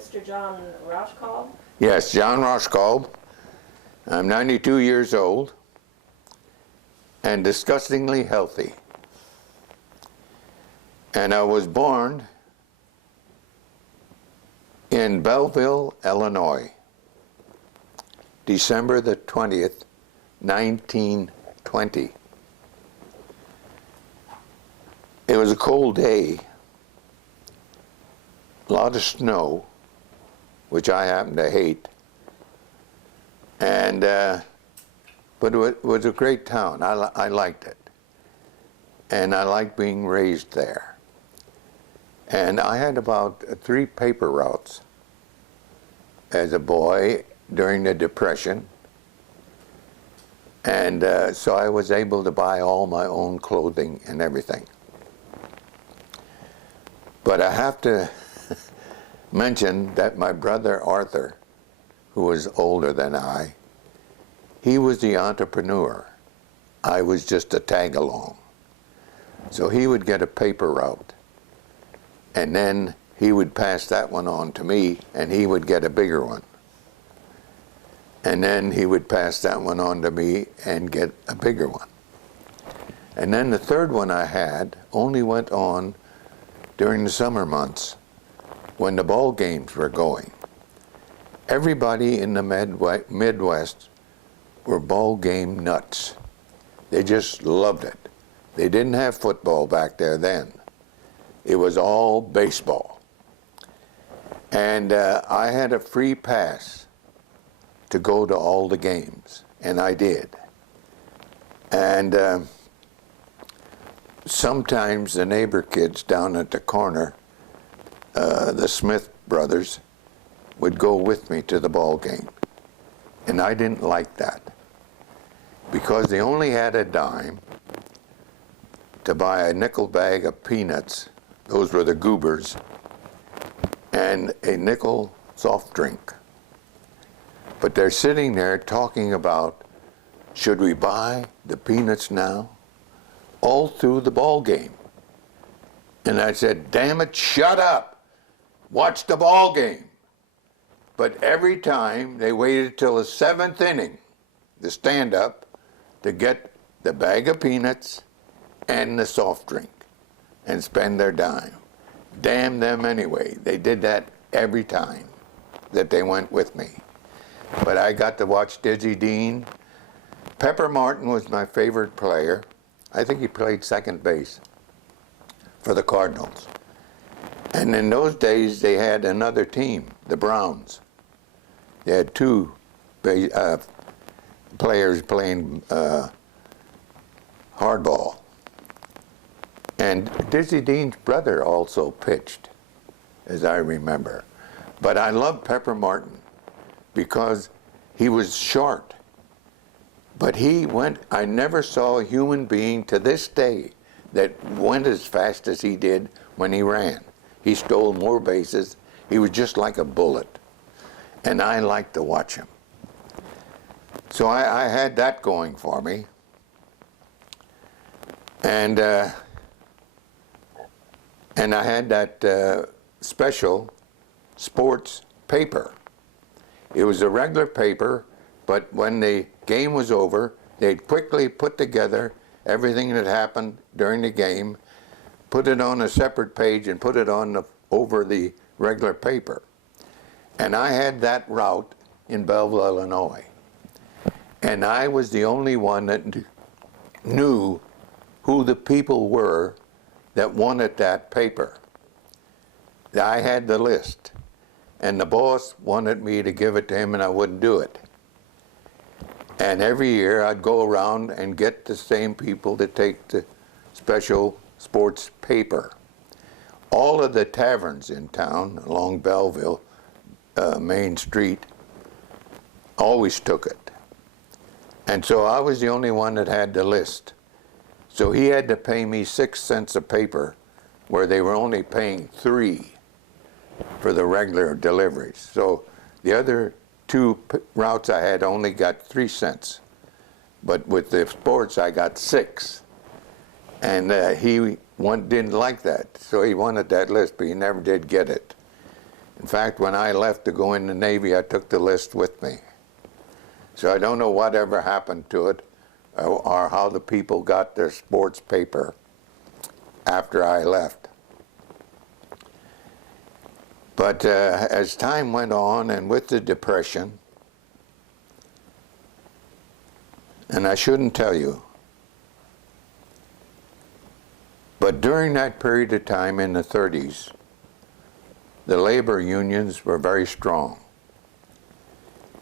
Mr. John Rauschkolb? Yes, John Rauschkolb. I'm 92 years old and disgustingly healthy. And I was born in Belleville, Illinois, December the 20th, 1920. It was a cold day, a lot of snow, which I happen to hate, and but it was a great town. I liked it, and I liked being raised there. And I had about 3 paper routes as a boy during the Depression, and so I was able to buy all my own clothing and everything. But I have to mention that my brother Arthur, who was older than I, he was the entrepreneur. I was just a tag-along. So he would get a paper route, and then he would pass that one on to me, and he would get a bigger one. And then he would pass that one on to me and get a bigger one. And then the third one I had only went on during the summer months when the ball games were going. Everybody in the Midwest were ball game nuts. They just loved it. They didn't have football back there then. It was all baseball. And I had a free pass to go to all the games, and I did. And sometimes the neighbor kids down at the corner, the Smith brothers, would go with me to the ball game. And I didn't like that, because they only had a dime to buy a nickel bag of peanuts, those were the goobers, and a nickel soft drink. But they're sitting there talking about, should we buy the peanuts now? All through the ball game. And I said, damn it, shut up. Watch the ball game. But every time they waited till the 7th inning to stand up to get the bag of peanuts and the soft drink and spend their dime. Damn them anyway. They did that every time that they went with me. But I got to watch Dizzy Dean. Pepper Martin was my favorite player. I think he played second base for the Cardinals. And in those days, they had another team, the Browns. They had 2 players playing hardball. And Dizzy Dean's brother also pitched, as I remember. But I loved Pepper Martin because he was short. But he went, I never saw a human being to this day that went as fast as he did when he ran. He stole more bases. He was just like a bullet. And I liked to watch him. So I had that going for me. And I had that special sports paper. It was a regular paper, but when the game was over, they'd quickly put together everything that happened during the game, put it on a separate page, and put it on over the regular paper. And I had that route in Belleville, Illinois. And I was the only one that knew who the people were that wanted that paper. I had the list. And the boss wanted me to give it to him, and I wouldn't do it. And every year I'd go around and get the same people to take the special sports paper. All of the taverns in town along Belleville, Main Street, always took it. And so I was the only one that had the list. So he had to pay me 6 cents a paper, where they were only paying 3 for the regular deliveries. So the other 2 routes I had only got 3 cents. But with the sports, I got 6. And he didn't like that. So he wanted that list, but he never did get it. In fact, when I left to go in the Navy, I took the list with me. So I don't know whatever happened to it or how the people got their sports paper after I left. But as time went on, and with the Depression, and I shouldn't tell you, but during that period of time in the 30s, the labor unions were very strong.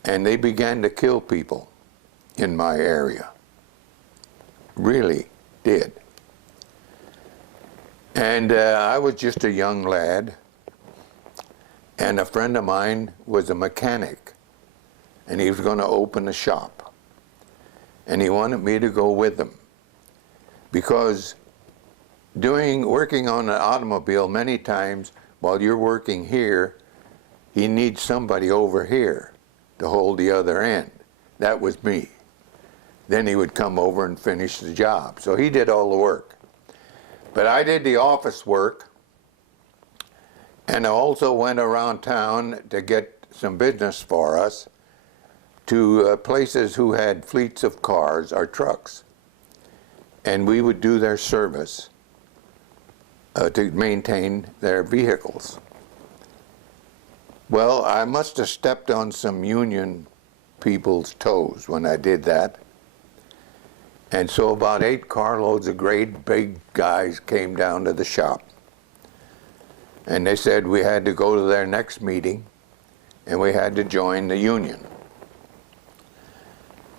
And they began to kill people in my area. Really did. And I was just a young lad, and a friend of mine was a mechanic, and he was going to open a shop. And he wanted me to go with him, because working on an automobile, many times while you're working here, he needs somebody over here to hold the other end. That was me. Then he would come over and finish the job. So he did all the work. But I did the office work, and I also went around town to get some business for us to places who had fleets of cars or trucks. And we would do their service to maintain their vehicles. Well, I must have stepped on some union people's toes when I did that. And so about 8 carloads of great big guys came down to the shop. And they said we had to go to their next meeting and we had to join the union.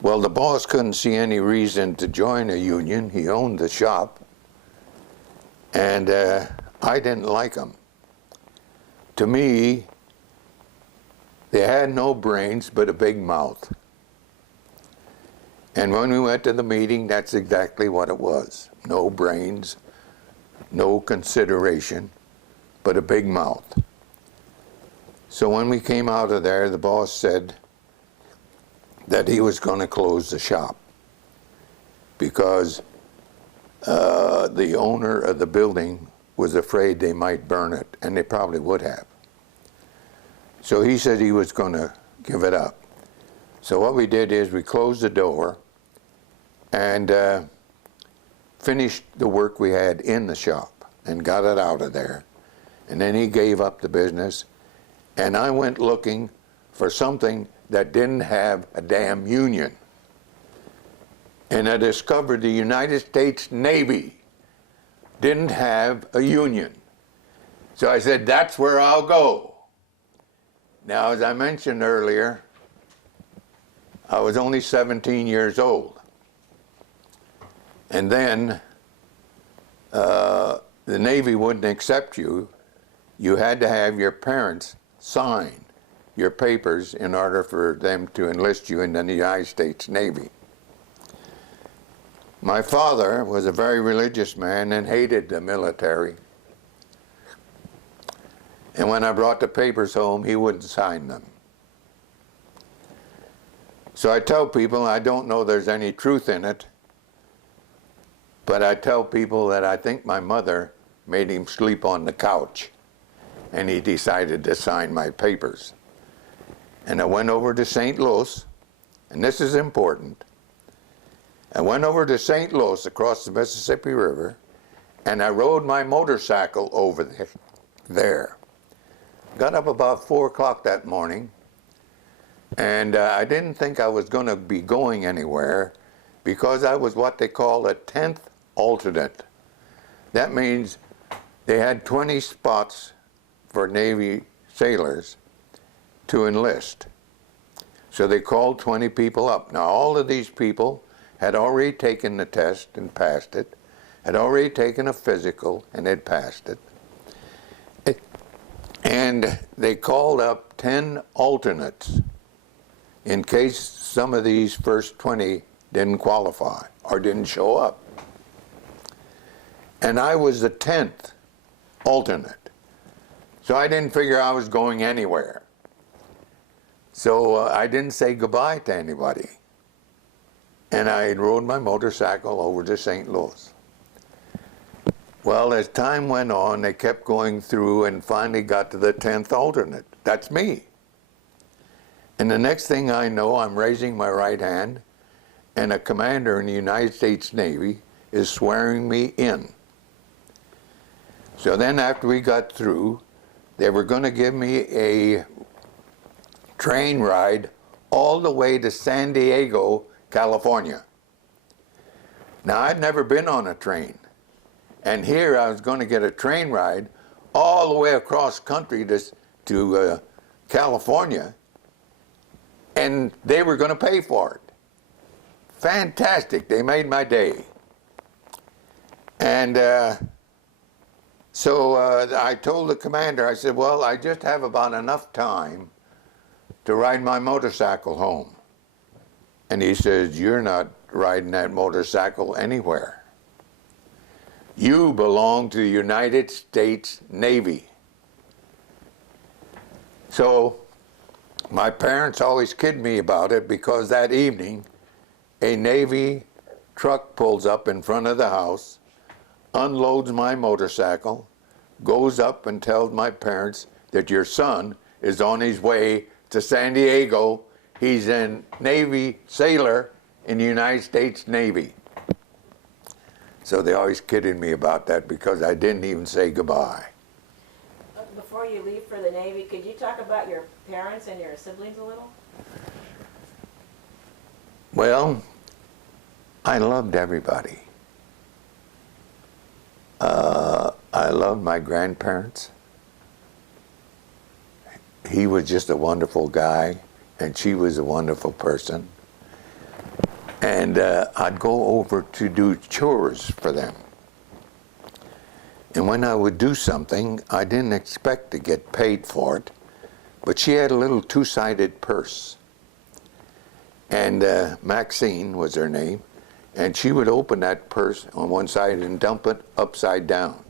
Well, the boss couldn't see any reason to join a union. He owned the shop. And I didn't like them. To me, they had no brains but a big mouth. And when we went to the meeting, that's exactly what it was. No brains, no consideration, but a big mouth. So when we came out of there, the boss said that he was going to close the shop because the owner of the building was afraid they might burn it, and they probably would have. So he said he was going to give it up. So what we did is we closed the door and finished the work we had in the shop and got it out of there. And then he gave up the business, and I went looking for something that didn't have a damn union. And I discovered the United States Navy didn't have a union. So I said, that's where I'll go. Now, as I mentioned earlier, I was only 17 years old. And then the Navy wouldn't accept you. You had to have your parents sign your papers in order for them to enlist you in the United States Navy. My father was a very religious man and hated the military. And when I brought the papers home, he wouldn't sign them. So I tell people, I don't know there's any truth in it, but I tell people that I think my mother made him sleep on the couch, and he decided to sign my papers. And I went over to St. Louis, and this is important. I went over to St. Louis across the Mississippi River, and I rode my motorcycle over there. Got up about 4 o'clock that morning, and I didn't think I was going to be going anywhere because I was what they call a 10th alternate. That means they had 20 spots for Navy sailors to enlist. So they called 20 people up. Now all of these people had already taken the test and passed it, had already taken a physical and had passed it. And they called up 10 alternates in case some of these first 20 didn't qualify or didn't show up. And I was the 10th alternate. So I didn't figure I was going anywhere. So I didn't say goodbye to anybody. And I rode my motorcycle over to St. Louis. Well, as time went on, they kept going through and finally got to the 10th alternate. That's me. And the next thing I know, I'm raising my right hand, and a commander in the United States Navy is swearing me in. So then after we got through, they were going to give me a train ride all the way to San Diego, California. Now, I'd never been on a train. And here I was going to get a train ride all the way across country to California, and they were going to pay for it. Fantastic. They made my day. And so I told the commander, I said, well, I just have about enough time to ride my motorcycle home. And he says, you're not riding that motorcycle anywhere. You belong to the United States Navy. So my parents always kid me about it, because that evening a Navy truck pulls up in front of the house, unloads my motorcycle, goes up and tells my parents that your son is on his way to San Diego. He's a Navy sailor in the United States Navy. So they always kidded me about that, because I didn't even say goodbye. Before you leave for the Navy, could you talk about your parents and your siblings a little? Well, I loved everybody. I loved my grandparents. He was just a wonderful guy, and she was a wonderful person. And I'd go over to do chores for them. And when I would do something, I didn't expect to get paid for it, but she had a little two-sided purse. And Maxine was her name, and she would open that purse on one side and dump it upside down,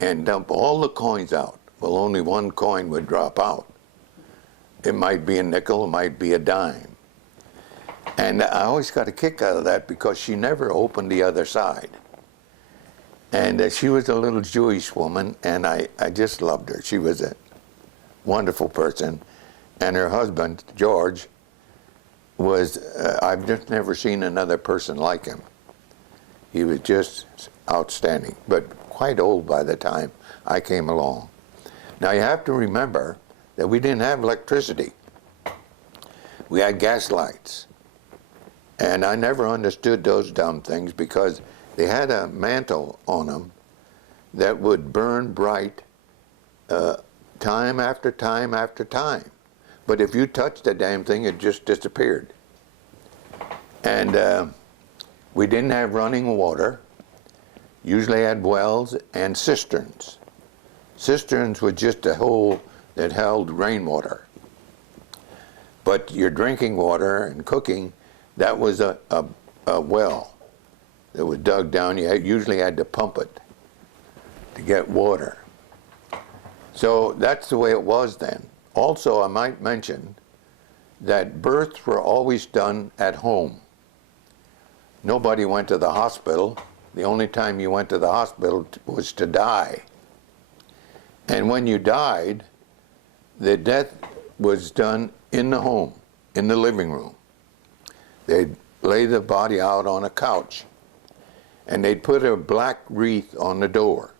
and dump all the coins out. Well, only one coin would drop out. It might be a nickel, it might be a dime. And I always got a kick out of that, because she never opened the other side. And she was a little Jewish woman, and I just loved her. She was a wonderful person. And her husband, George, was, I've just never seen another person like him. He was just outstanding, but quite old by the time I came along. Now you have to remember that we didn't have electricity. We had gas lights. And I never understood those dumb things, because they had a mantle on them that would burn bright time after time after time. But if you touched the damn thing, it just disappeared. And we didn't have running water. Usually had wells and cisterns. Cisterns were just a hole that held rainwater. But your drinking water and cooking, that was a well that was dug down. You usually had to pump it to get water. So that's the way it was then. Also, I might mention that births were always done at home. Nobody went to the hospital. The only time you went to the hospital was to die. And when you died, the death was done in the home, in the living room. They'd lay the body out on a couch, and they'd put a black wreath on the door.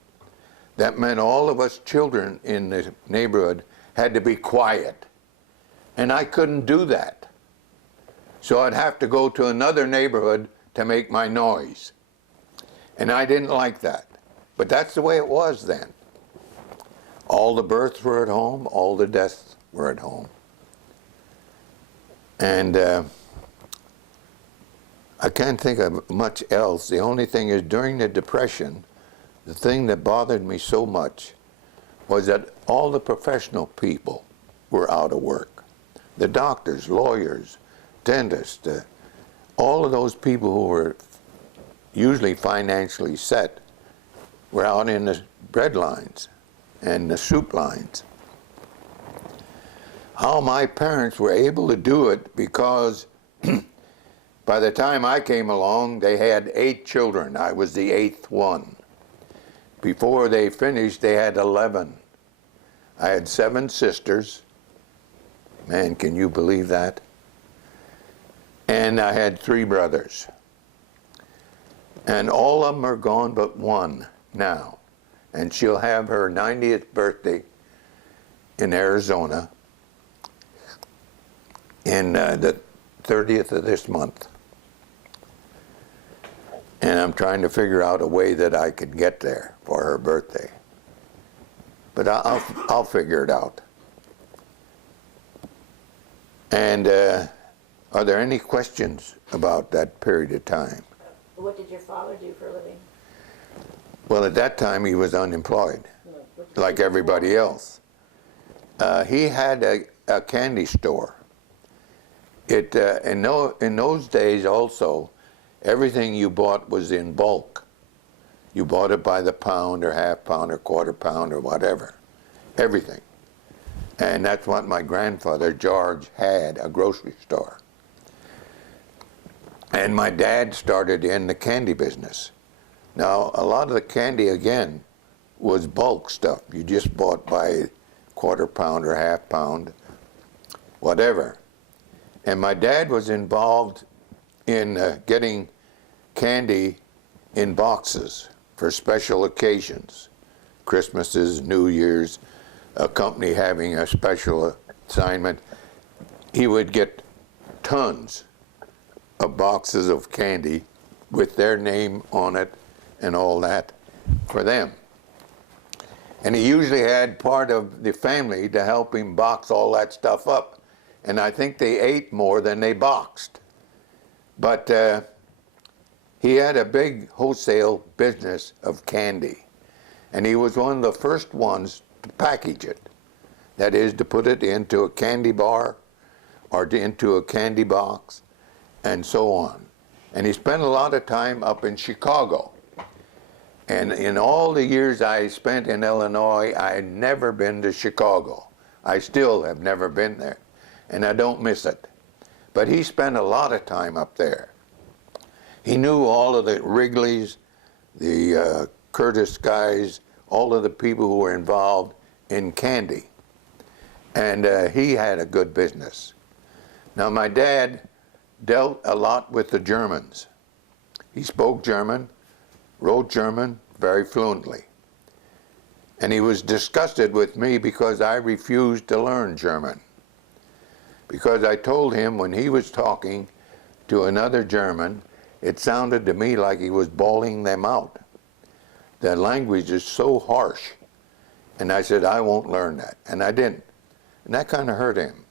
That meant all of us children in the neighborhood had to be quiet. And I couldn't do that. So I'd have to go to another neighborhood to make my noise. And I didn't like that. But that's the way it was then. All the births were at home, all the deaths were at home. And I can't think of much else. The only thing is, during the Depression, the thing that bothered me so much was that all the professional people were out of work. The doctors, lawyers, dentists, all of those people who were usually financially set were out in the bread lines and the soup lines. How my parents were able to do it, because by the time I came along, they had 8 children. I was the 8th one. before they finished, they had 11. I had 7 sisters. Man, can you believe that? And I had 3 brothers. And all of them are gone but one now. And she'll have her 90th birthday in Arizona in the 30th of this month. And I'm trying to figure out a way that I could get there for her birthday. But I'll figure it out. And are there any questions about that period of time? What did your father do for a living? Well, at that time he was unemployed, like everybody else. He had a candy store. In those days also, everything you bought was in bulk. You bought it by the pound or half pound or quarter pound or whatever, everything. And that's what my grandfather, George, had, a grocery store. And my dad started in the candy business. Now, a lot of the candy, again, was bulk stuff. You just bought by quarter pound or half pound, whatever. And my dad was involved in getting candy in boxes for special occasions, Christmases, New Year's, a company having a special assignment. He would get tons of boxes of candy with their name on it and all that for them. And he usually had part of the family to help him box all that stuff up. And I think they ate more than they boxed. But he had a big wholesale business of candy. And he was one of the first ones to package it. That is, to put it into a candy bar or into a candy box and so on. And he spent a lot of time up in Chicago. And in all the years I spent in Illinois, I had never been to Chicago. I still have never been there, and I don't miss it. But he spent a lot of time up there. He knew all of the Wrigleys, the Curtis guys, all of the people who were involved in candy. And he had a good business. Now, my dad dealt a lot with the Germans. He spoke German, wrote German very fluently. And he was disgusted with me because I refused to learn German. Because I told him when he was talking to another German, it sounded to me like he was bawling them out. The language is so harsh. And I said, I won't learn that. And I didn't. And that kind of hurt him.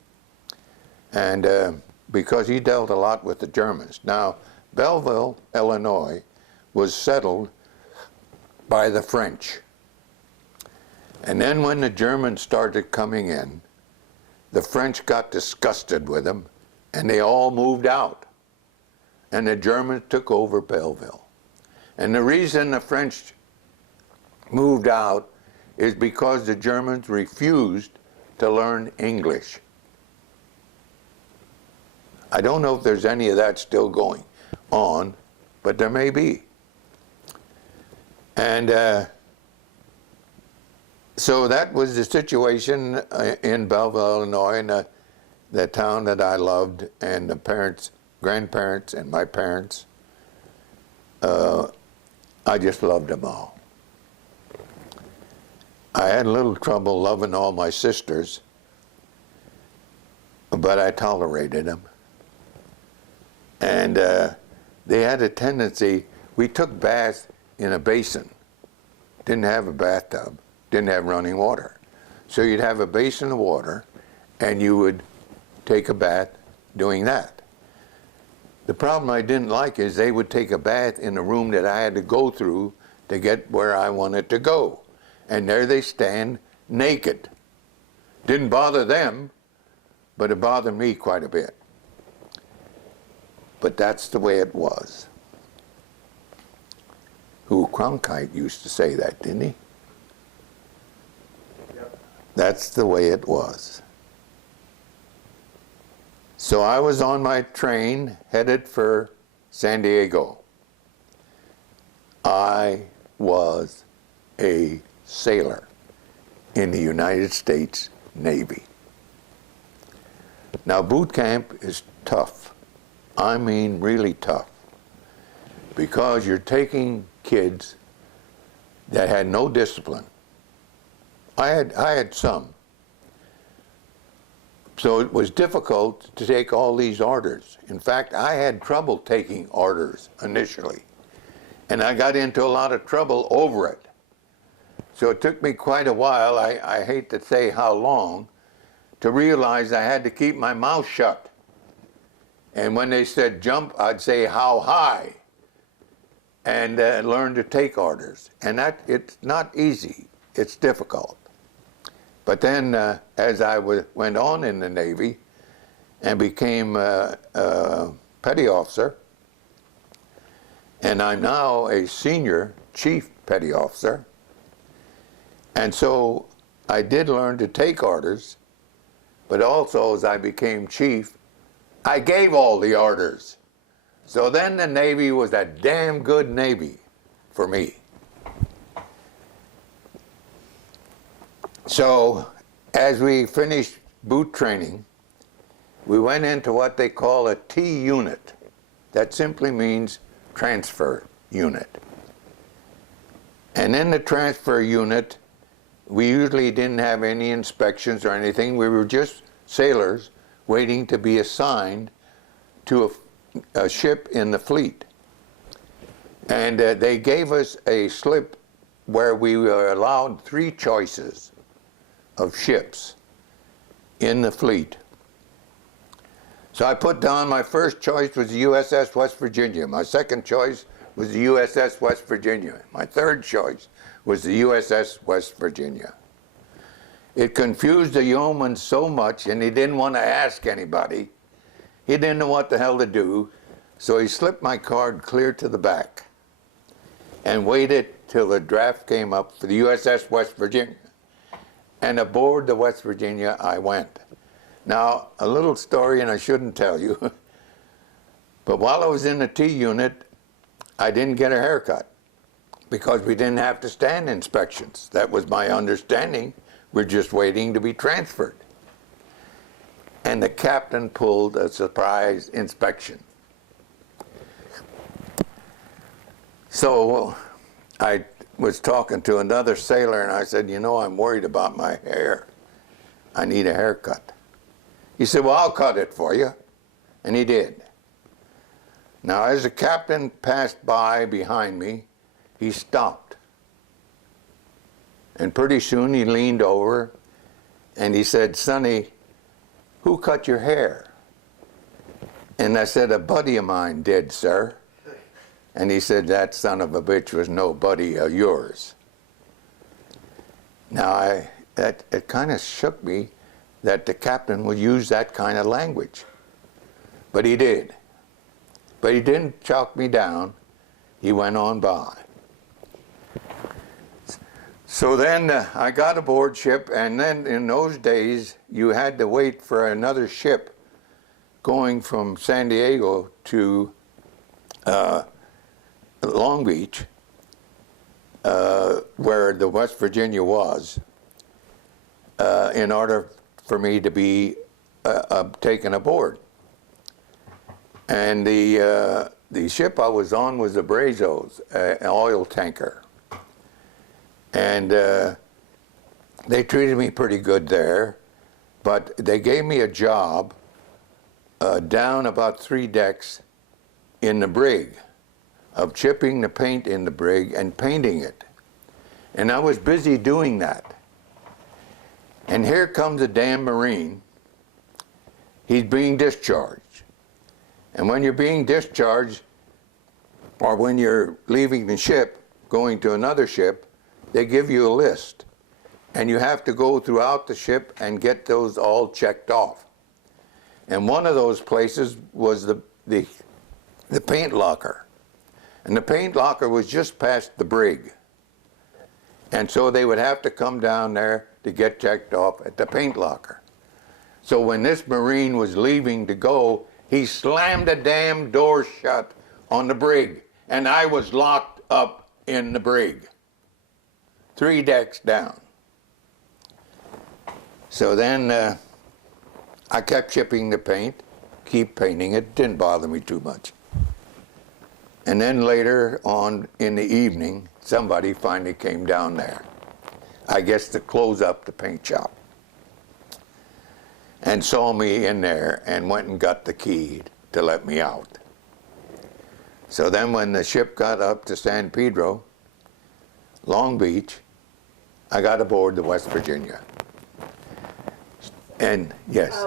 And because he dealt a lot with the Germans. Now, Belleville, Illinois, was settled by the French. And then when the Germans started coming in, the French got disgusted with them, and they all moved out. And the Germans took over Belleville. And the reason the French moved out is because the Germans refused to learn English. I don't know if there's any of that still going on, but there may be. And so that was the situation in Belleville, Illinois, and the town that I loved, and the parents, grandparents, and my parents. I just loved them all. I had a little trouble loving all my sisters, but I tolerated them. And they had a tendency, we took baths in a basin. Didn't have a bathtub, didn't have running water. So you'd have a basin of water, and you would take a bath doing that. The problem I didn't like is they would take a bath in a room that I had to go through to get where I wanted to go. And there they stand naked. Didn't bother them, but it bothered me quite a bit. But that's the way it was. Who, Cronkite used to say that, didn't he? Yep. That's the way it was. So I was on my train headed for San Diego. I was a sailor in the United States Navy. Now, boot camp is tough. I mean, really tough. Because you're taking kids that had no discipline. I had some. So it was difficult to take all these orders. In fact, I had trouble taking orders initially. And I got into a lot of trouble over it. So it took me quite a while, I hate to say how long, to realize I had to keep my mouth shut. And when they said jump, I'd say how high, and learn to take orders. And it's not easy, it's difficult. But then as I went on in the Navy and became a petty officer, and I'm now a senior chief petty officer, and so I did learn to take orders, but also as I became chief, I gave all the orders. So then the Navy was a damn good Navy for me. So as we finished boot training, we went into what they call a T unit. That simply means transfer unit. And in the transfer unit, we usually didn't have any inspections or anything. We were just sailors waiting to be assigned to a ship in the fleet. And they gave us a slip where we were allowed 3 choices of ships in the fleet. So I put down my first choice was the USS West Virginia. My second choice was the USS West Virginia. My third choice was the USS West Virginia. It confused the yeoman so much, and he didn't want to ask anybody. He didn't know what the hell to do, so he slipped my card clear to the back and waited till the draft came up for the USS West Virginia. And aboard the West Virginia I went. Now, a little story, and I shouldn't tell you, but while I was in the T unit, I didn't get a haircut because we didn't have to stand inspections. That was my understanding. We're just waiting to be transferred. And the captain pulled a surprise inspection. So I was talking to another sailor, and I said, you know, I'm worried about my hair. I need a haircut. He said, well, I'll cut it for you. And he did. Now, as the captain passed by behind me, he stopped. And pretty soon he leaned over and he said, Sonny, who cut your hair? And I said, a buddy of mine did, sir. And he said, that son of a bitch was no buddy of yours. Now, it kind of shook me that the captain would use that kind of language. But he did. But he didn't chalk me down. He went on by. So then I got aboard ship, and then in those days, you had to wait for another ship going from San Diego to Long Beach, where the West Virginia was, in order for me to be taken aboard. And the ship I was on was the Brazos, an oil tanker. And they treated me pretty good there, but they gave me a job down about 3 decks in the brig, of chipping the paint in the brig and painting it. And I was busy doing that. And here comes a damn Marine. He's being discharged. And when you're being discharged, or when you're leaving the ship, going to another ship, they give you a list. And you have to go throughout the ship and get those all checked off. And one of those places was the paint locker. And the paint locker was just past the brig. And so they would have to come down there to get checked off at the paint locker. So when this Marine was leaving to go, he slammed the damn door shut on the brig, and I was locked up in the brig. 3 decks down. So then I kept chipping the paint, keep painting it, didn't bother me too much. And then later on in the evening, somebody finally came down there, I guess to close up the paint shop, and saw me in there and went and got the key to let me out. So then when the ship got up to San Pedro, Long Beach, I got aboard the West Virginia. And yes.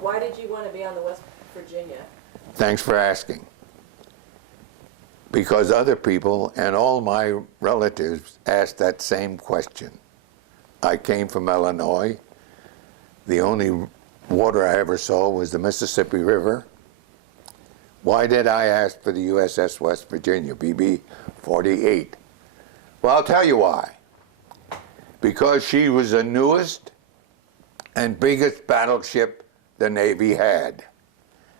Why did you want to be on the West Virginia? Thanks for asking. Because other people and all my relatives asked that same question. I came from Illinois. The only water I ever saw was the Mississippi River. Why did I ask for the USS West Virginia, BB-48? Well, I'll tell you why. Because she was the newest and biggest battleship the Navy had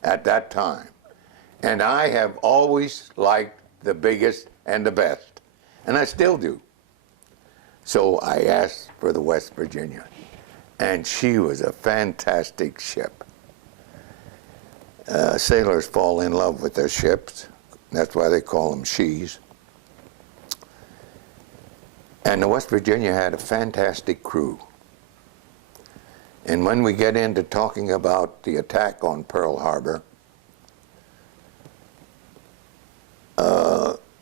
at that time. And I have always liked the biggest and the best, and I still do. So I asked for the West Virginia, and she was a fantastic ship. Sailors fall in love with their ships. That's why they call them she's. And the West Virginia had a fantastic crew. And when we get into talking about the attack on Pearl Harbor,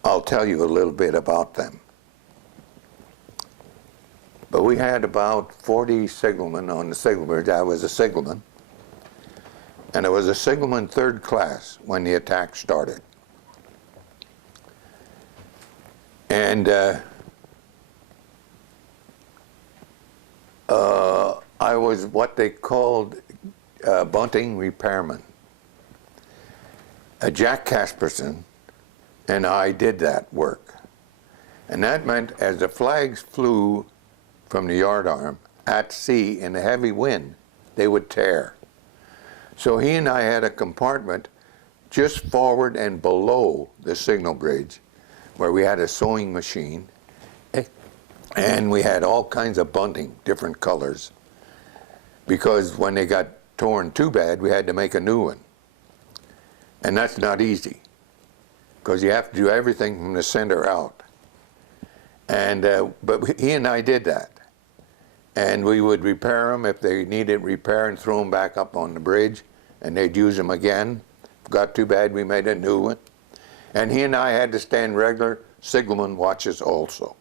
I'll tell you a little bit about them. But we had about 40 signalmen on the signal bridge. I was a signalman. And I was a signalman 3rd class when the attack started. And I was what they called bunting repairman. Jack Casperson and I did that work. And that meant as the flags flew from the yardarm at sea in a heavy wind, they would tear. So he and I had a compartment just forward and below the signal bridge where we had a sewing machine, and we had all kinds of bunting, different colors, because when they got torn too bad, we had to make a new one. And that's not easy, because you have to do everything from the center out. And but he and I did that. And we would repair them if they needed repair and throw them back up on the bridge, and they'd use them again. If it got too bad, we made a new one. And he and I had to stand regular signalman watches also.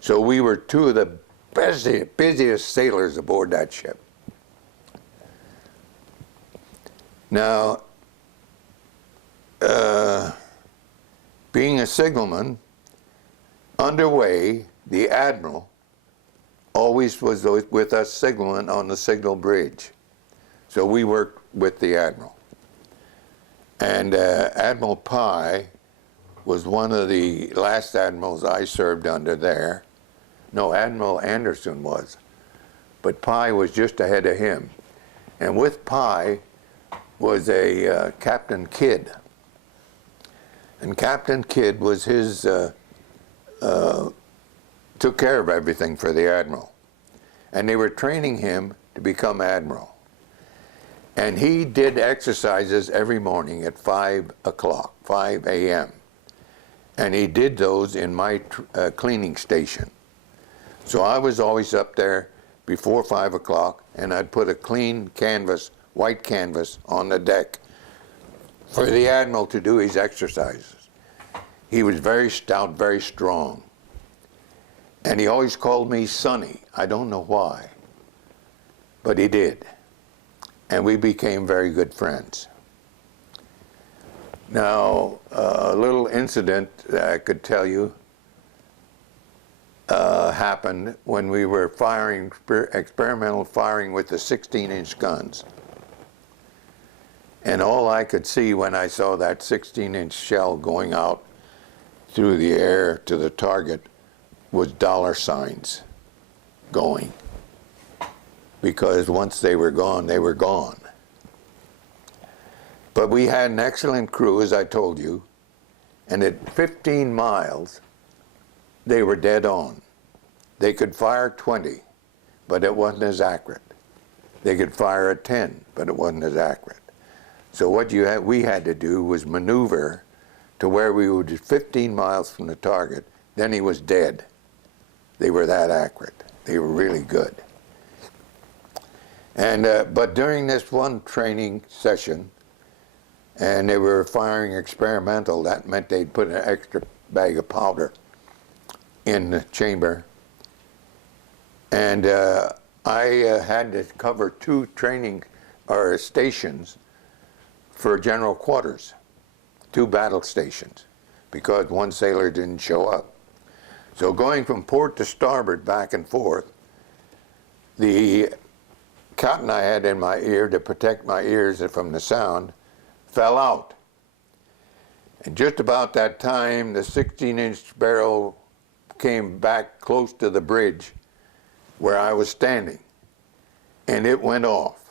So we were 2 of the busiest sailors aboard that ship. Now, being a signalman, underway, the admiral always was with us signalmen on the signal bridge. So we worked with the admiral. And Admiral Pye was one of the last admirals I served under there. No, Admiral Anderson was. But Pye was just ahead of him. And with Pye was a Captain Kidd. And Captain Kidd was his, took care of everything for the admiral. And they were training him to become admiral. And he did exercises every morning at 5 o'clock, 5 a.m. And he did those in my cleaning station. So I was always up there before 5 o'clock, and I'd put a clean canvas, white canvas, on the deck for the admiral to do his exercises. He was very stout, very strong. And he always called me Sonny. I don't know why, but he did. And we became very good friends. Now, a little incident that I could tell you happened when we were firing, experimental firing with the 16-inch guns. And all I could see when I saw that 16-inch shell going out through the air to the target was $ going. Because once they were gone, they were gone. But we had an excellent crew, as I told you, and at 15 miles, they were dead on. They could fire 20, but it wasn't as accurate. They could fire a 10, but it wasn't as accurate. So what we had to do was maneuver to where we were just 15 miles from the target. Then he was dead. They were that accurate. They were really good. And but during this one training session, and they were firing experimental, that meant they'd put an extra bag of powder in the chamber. And I had to cover 2 training stations for general quarters, 2 battle stations, because one sailor didn't show up. So going from port to starboard, back and forth, the cotton I had in my ear to protect my ears from the sound fell out. And just about that time, the 16-inch barrel came back close to the bridge where I was standing, and it went off.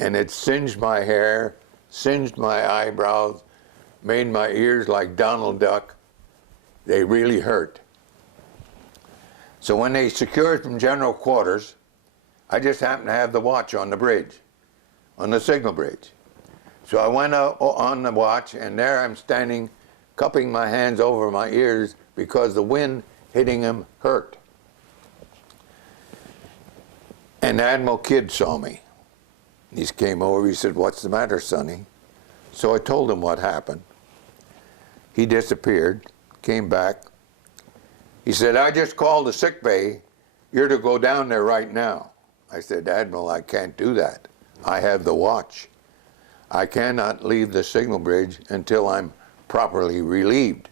And it singed my hair, singed my eyebrows, made my ears like Donald Duck. They really hurt. So when they secured from general quarters, I just happened to have the watch on the bridge, on the signal bridge. So I went out on the watch, and there I'm standing, cupping my hands over my ears because the wind hitting them hurt. And Admiral Kidd saw me. He came over, he said, "What's the matter, Sonny?" So I told him what happened. He disappeared, came back. He said, "I just called the sick bay. You're to go down there right now." I said, "Admiral, I can't do that. I have the watch. I cannot leave the signal bridge until I'm properly relieved."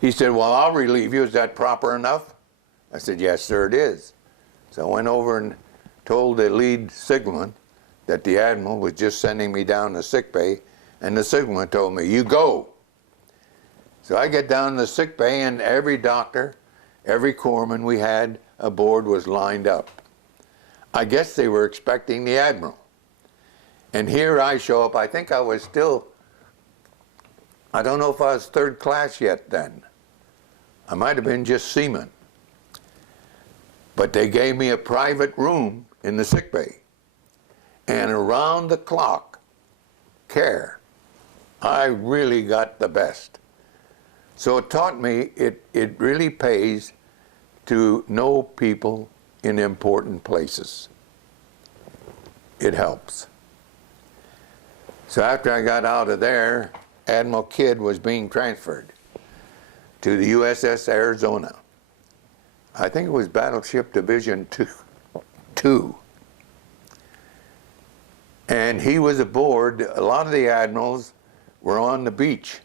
He said, "Well, I'll relieve you. Is that proper enough?" I said, "Yes, sir, it is." So I went over and told the lead signalman that the Admiral was just sending me down to sick bay, and the signalman told me, "You go." So I get down to the sick bay, and every doctor, every corpsman we had aboard was lined up. I guess they were expecting the Admiral. And here I show up. I think I was still, I don't know if I was 3rd class yet then. I might have been just seaman. But they gave me a private room in the sick bay. And around the clock care. I really got the best. So it taught me it really pays to know people in important places. It helps. So after I got out of there, Admiral Kidd was being transferred to the USS Arizona. I think it was Battleship Division 2. And he was aboard. A lot of the admirals were on the beach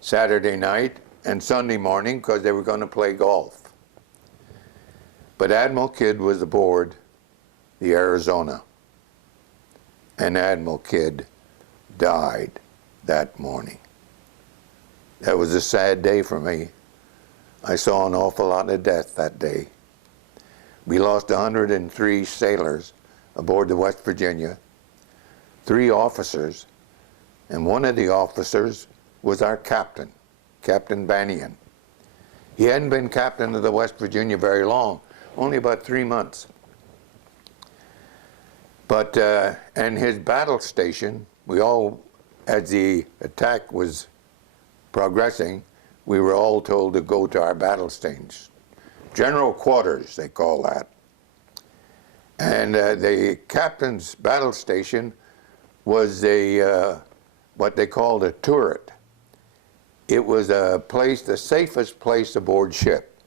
Saturday night and Sunday morning because they were going to play golf. But Admiral Kidd was aboard the Arizona. And Admiral Kidd died that morning. That was a sad day for me. I saw an awful lot of death that day. We lost 103 sailors aboard the West Virginia, 3 officers, and one of the officers was our captain, Captain Bannion. He hadn't been captain of the West Virginia very long, only about 3 months. But, and his battle station, we all, as the attack was progressing, we were all told to go to our battle stations. General quarters, they call that. And the captain's battle station was a, what they called a turret. It was a place, the safest place aboard ship.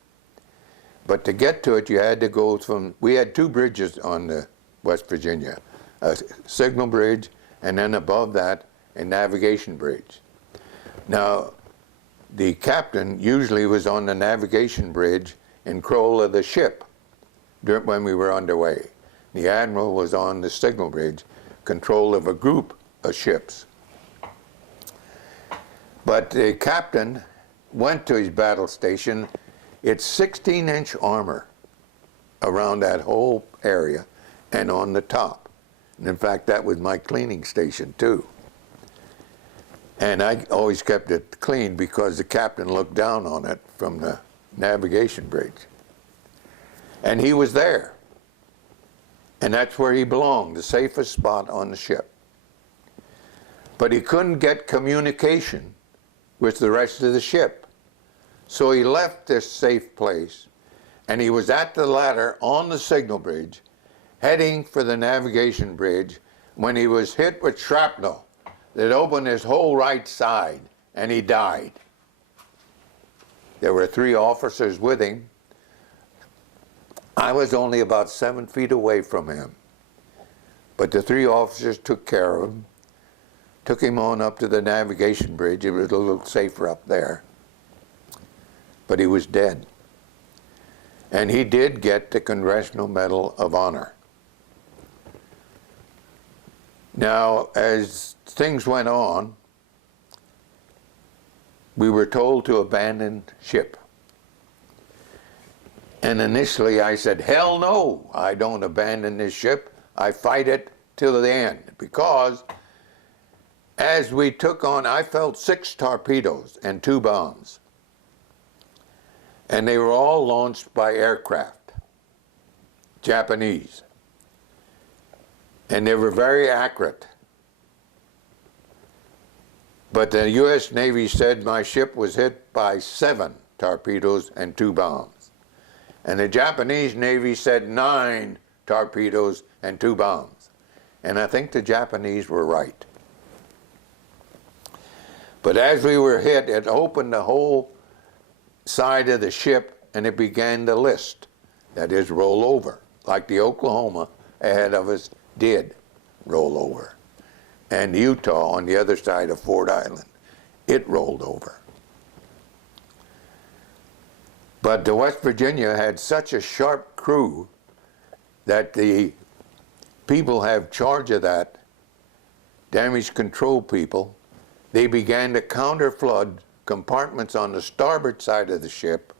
But to get to it, you had to go from, we had 2 bridges on the West Virginia, a signal bridge, and then above that, a navigation bridge. Now, the captain usually was on the navigation bridge in control of the ship when we were underway. The admiral was on the signal bridge, control of a group of ships. But the captain went to his battle station. It's 16-inch armor around that whole area and on the top. And in fact, that was my cleaning station too. And I always kept it clean because the captain looked down on it from the navigation bridge. And he was there. And that's where he belonged, the safest spot on the ship. But he couldn't get communication with the rest of the ship. So he left this safe place, and he was at the ladder on the signal bridge, heading for the navigation bridge, when he was hit with shrapnel that opened his whole right side, and he died. There were 3 officers with him. I was only about 7 feet away from him. But the 3 officers took care of him, took him on up to the navigation bridge. It was a little safer up there. But he was dead. And he did get the Congressional Medal of Honor. Now, as things went on, we were told to abandon ship. And initially I said, hell no, I don't abandon this ship. I fight it till the end. Because as we took on, I felt 6 torpedoes and 2 bombs. And they were all launched by aircraft, Japanese. And they were very accurate. But the U.S. Navy said my ship was hit by 7 torpedoes and 2 bombs. And the Japanese Navy said 9 torpedoes and 2 bombs. And I think the Japanese were right. But as we were hit, it opened the whole side of the ship and it began to list. That is, roll over, like the Oklahoma ahead of us did roll over. And Utah on the other side of Ford Island, it rolled over. But the West Virginia had such a sharp crew that the people have charge of that, damage control people, they began to counter flood compartments on the starboard side of the ship.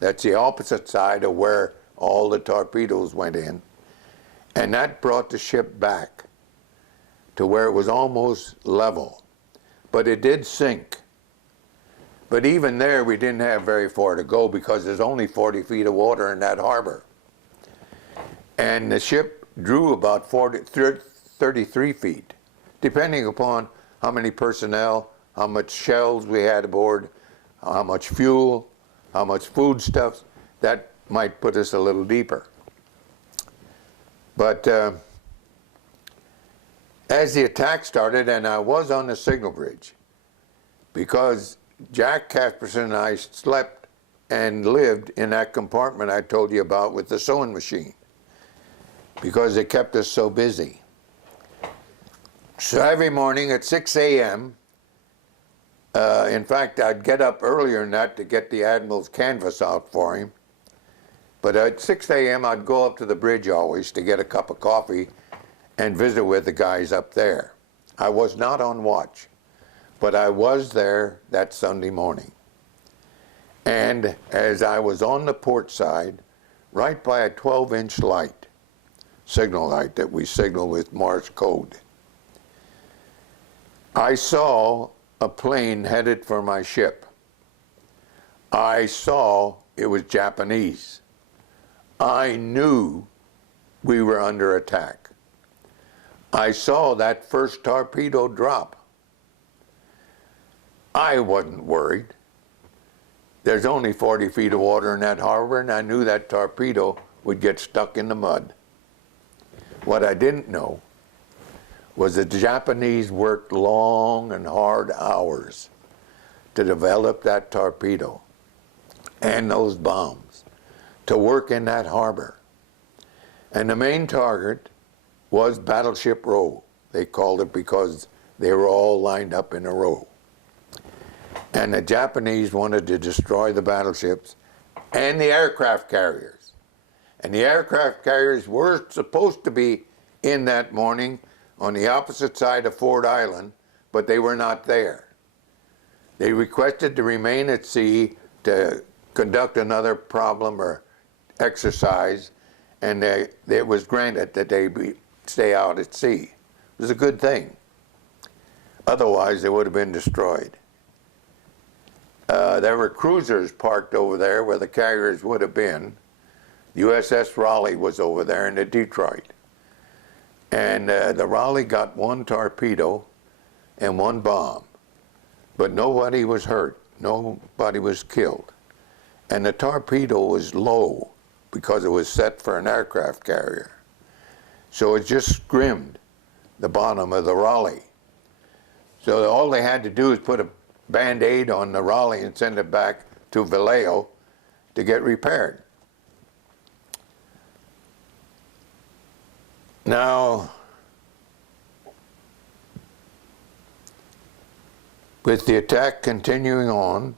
That's the opposite side of where all the torpedoes went in. And that brought the ship back to where it was almost level. But it did sink. But even there, we didn't have very far to go because there's only 40 feet of water in that harbor. And the ship drew about 33 feet, depending upon how many personnel, how much shells we had aboard, how much fuel, how much foodstuffs. That might put us a little deeper. But as the attack started, and I was on the signal bridge, because Jack Casperson and I slept and lived in that compartment I told you about with the sewing machine, because it kept us so busy. So every morning at 6 a.m., in fact, I'd get up earlier than that to get the Admiral's canvas out for him. But at 6 a.m., I'd go up to the bridge always to get a cup of coffee and visit with the guys up there. I was not on watch, but I was there that Sunday morning. And as I was on the port side, right by a 12-inch light, signal light that we signal with Morse code, I saw a plane headed for my ship. I saw it was Japanese. I knew we were under attack. I saw that first torpedo drop. I wasn't worried. There's only 40 feet of water in that harbor, and I knew that torpedo would get stuck in the mud. What I didn't know was that the Japanese worked long and hard hours to develop that torpedo and those bombs to work in that harbor. And the main target was Battleship Row. They called it because they were all lined up in a row. And the Japanese wanted to destroy the battleships and the aircraft carriers. And the aircraft carriers were supposed to be in that morning on the opposite side of Ford Island, but they were not there. They requested to remain at sea to conduct another problem or exercise, and it was granted that they stay out at sea. It was a good thing. Otherwise, they would have been destroyed. there were cruisers parked over there where the carriers would have been. USS Raleigh was over there in the Detroit. And the Raleigh got one torpedo and one bomb. But nobody was hurt. Nobody was killed. And the torpedo was low because it was set for an aircraft carrier. So it just scrimmed the bottom of the Raleigh. So all they had to do is put a Band-Aid on the Raleigh and send it back to Vallejo to get repaired. Now, with the attack continuing on,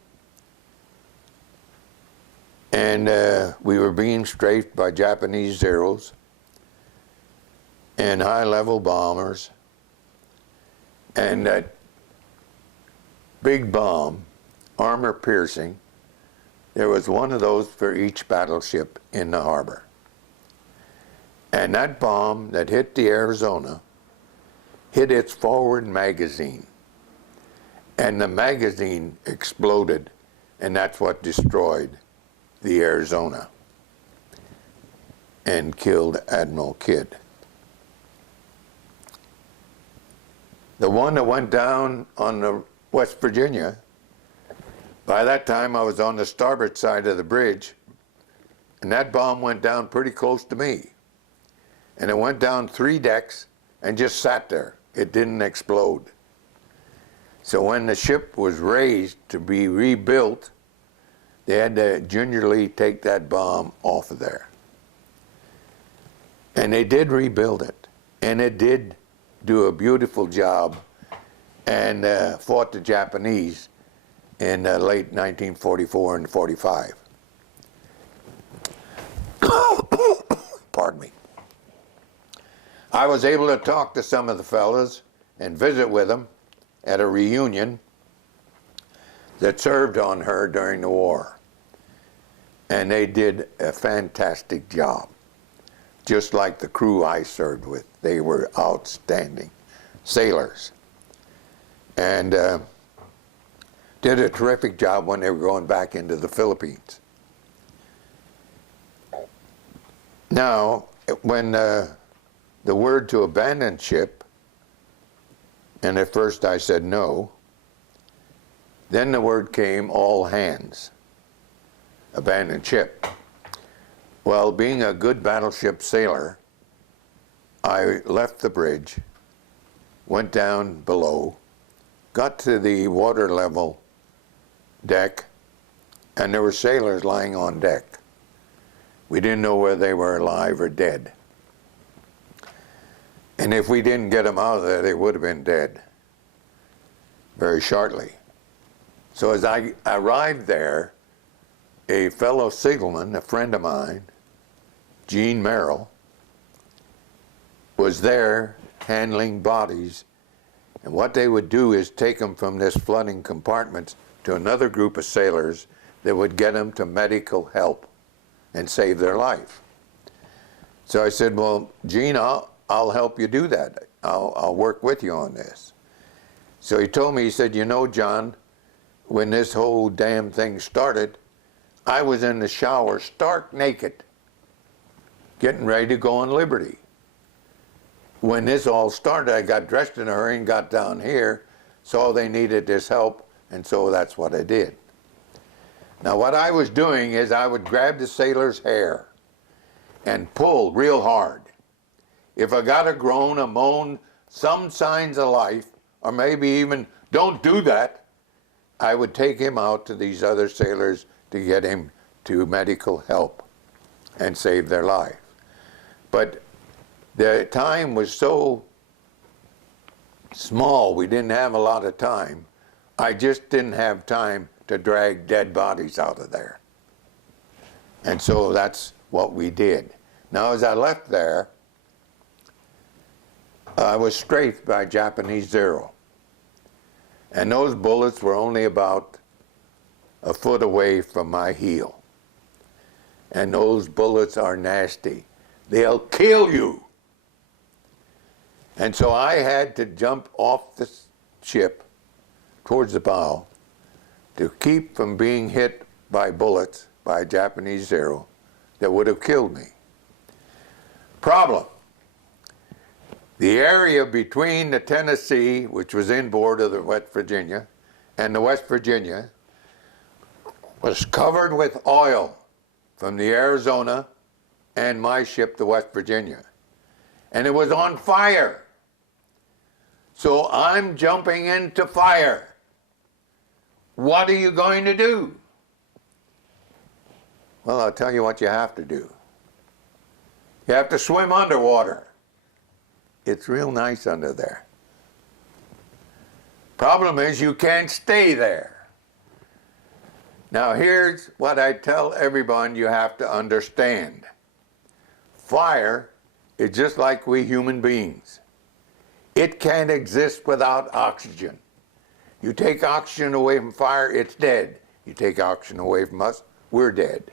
and we were being strafed by Japanese Zeros and high-level bombers, and that big bomb, armor-piercing, there was one of those for each battleship in the harbor. And that bomb that hit the Arizona hit its forward magazine. And the magazine exploded, and that's what destroyed the Arizona and killed Admiral Kidd. The one that went down on the West Virginia, by that time I was on the starboard side of the bridge, and that bomb went down pretty close to me. And it went down 3 decks and just sat there. It didn't explode. So when the ship was raised to be rebuilt, they had to gingerly take that bomb off of there. And they did rebuild it. And it did do a beautiful job and fought the Japanese in late 1944 and 45. Pardon me. I was able to talk to some of the fellas and visit with them at a reunion that served on her during the war. And they did a fantastic job, just like the crew I served with. They were outstanding sailors. And did a terrific job when they were going back into the Philippines. Now, when the word to abandon ship, and at first I said no, then the word came, all hands, abandon ship. Well, being a good battleship sailor, I left the bridge, went down below, got to the water level deck, and there were sailors lying on deck. We didn't know whether they were alive or dead. And if we didn't get them out of there, they would have been dead very shortly. So as I arrived there, a fellow signalman, a friend of mine, Gene Merrill, was there handling bodies. And what they would do is take them from this flooding compartment to another group of sailors that would get them to medical help and save their life. So I said, well, Gene, I'll help you do that. I'll work with you on this. So he told me, he said, you know, John, when this whole damn thing started, I was in the shower stark naked, getting ready to go on Liberty. When this all started, I got dressed in a hurry and got down here, saw they needed this help, and so that's what I did. Now what I was doing is I would grab the sailor's hair and pull real hard. If I got a groan, a moan, some signs of life, or maybe even don't do that, I would take him out to these other sailors to get him to medical help and save their life. But the time was so small, we didn't have a lot of time. I just didn't have time to drag dead bodies out of there. And so that's what we did. Now as I left there, I was strafed by Japanese Zero. And those bullets were only about a foot away from my heel. And those bullets are nasty. They'll kill you. And so I had to jump off the ship towards the bow, to keep from being hit by bullets by a Japanese Zero that would have killed me. Problem. The area between the Tennessee, which was inboard of the West Virginia, and the West Virginia was covered with oil from the Arizona and my ship, the West Virginia. And it was on fire. So I'm jumping into fire. What are you going to do? Well, I'll tell you what you have to do. You have to swim underwater. It's real nice under there. Problem is you can't stay there. Now here's what I tell everyone you have to understand. Fire is just like we human beings. It can't exist without oxygen. You take oxygen away from fire, it's dead. You take oxygen away from us, we're dead.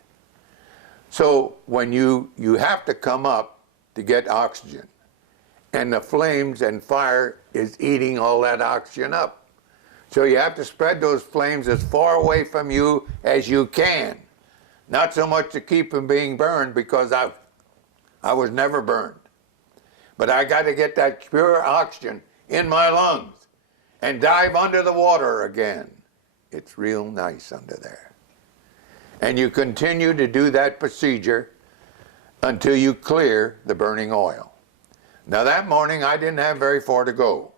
So when you have to come up to get oxygen, and the flames and fire is eating all that oxygen up. So you have to spread those flames as far away from you as you can. Not so much to keep them being burned, because I was never burned. But I got to get that pure oxygen in my lungs and dive under the water again. It's real nice under there. And you continue to do that procedure until you clear the burning oil. Now that morning I didn't have very far to go.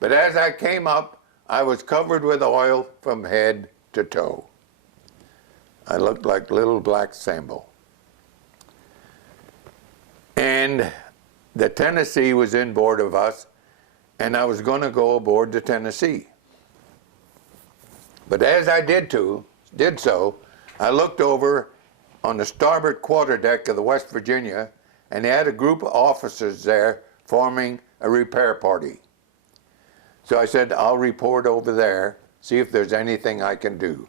But as I came up, I was covered with oil from head to toe. I looked like little black Sambo. And the Tennessee was inboard of us, and I was going to go aboard the Tennessee. But as I did so, I looked over on the starboard quarterdeck of the West Virginia, and they had a group of officers there forming a repair party. So I said, I'll report over there, see if there's anything I can do.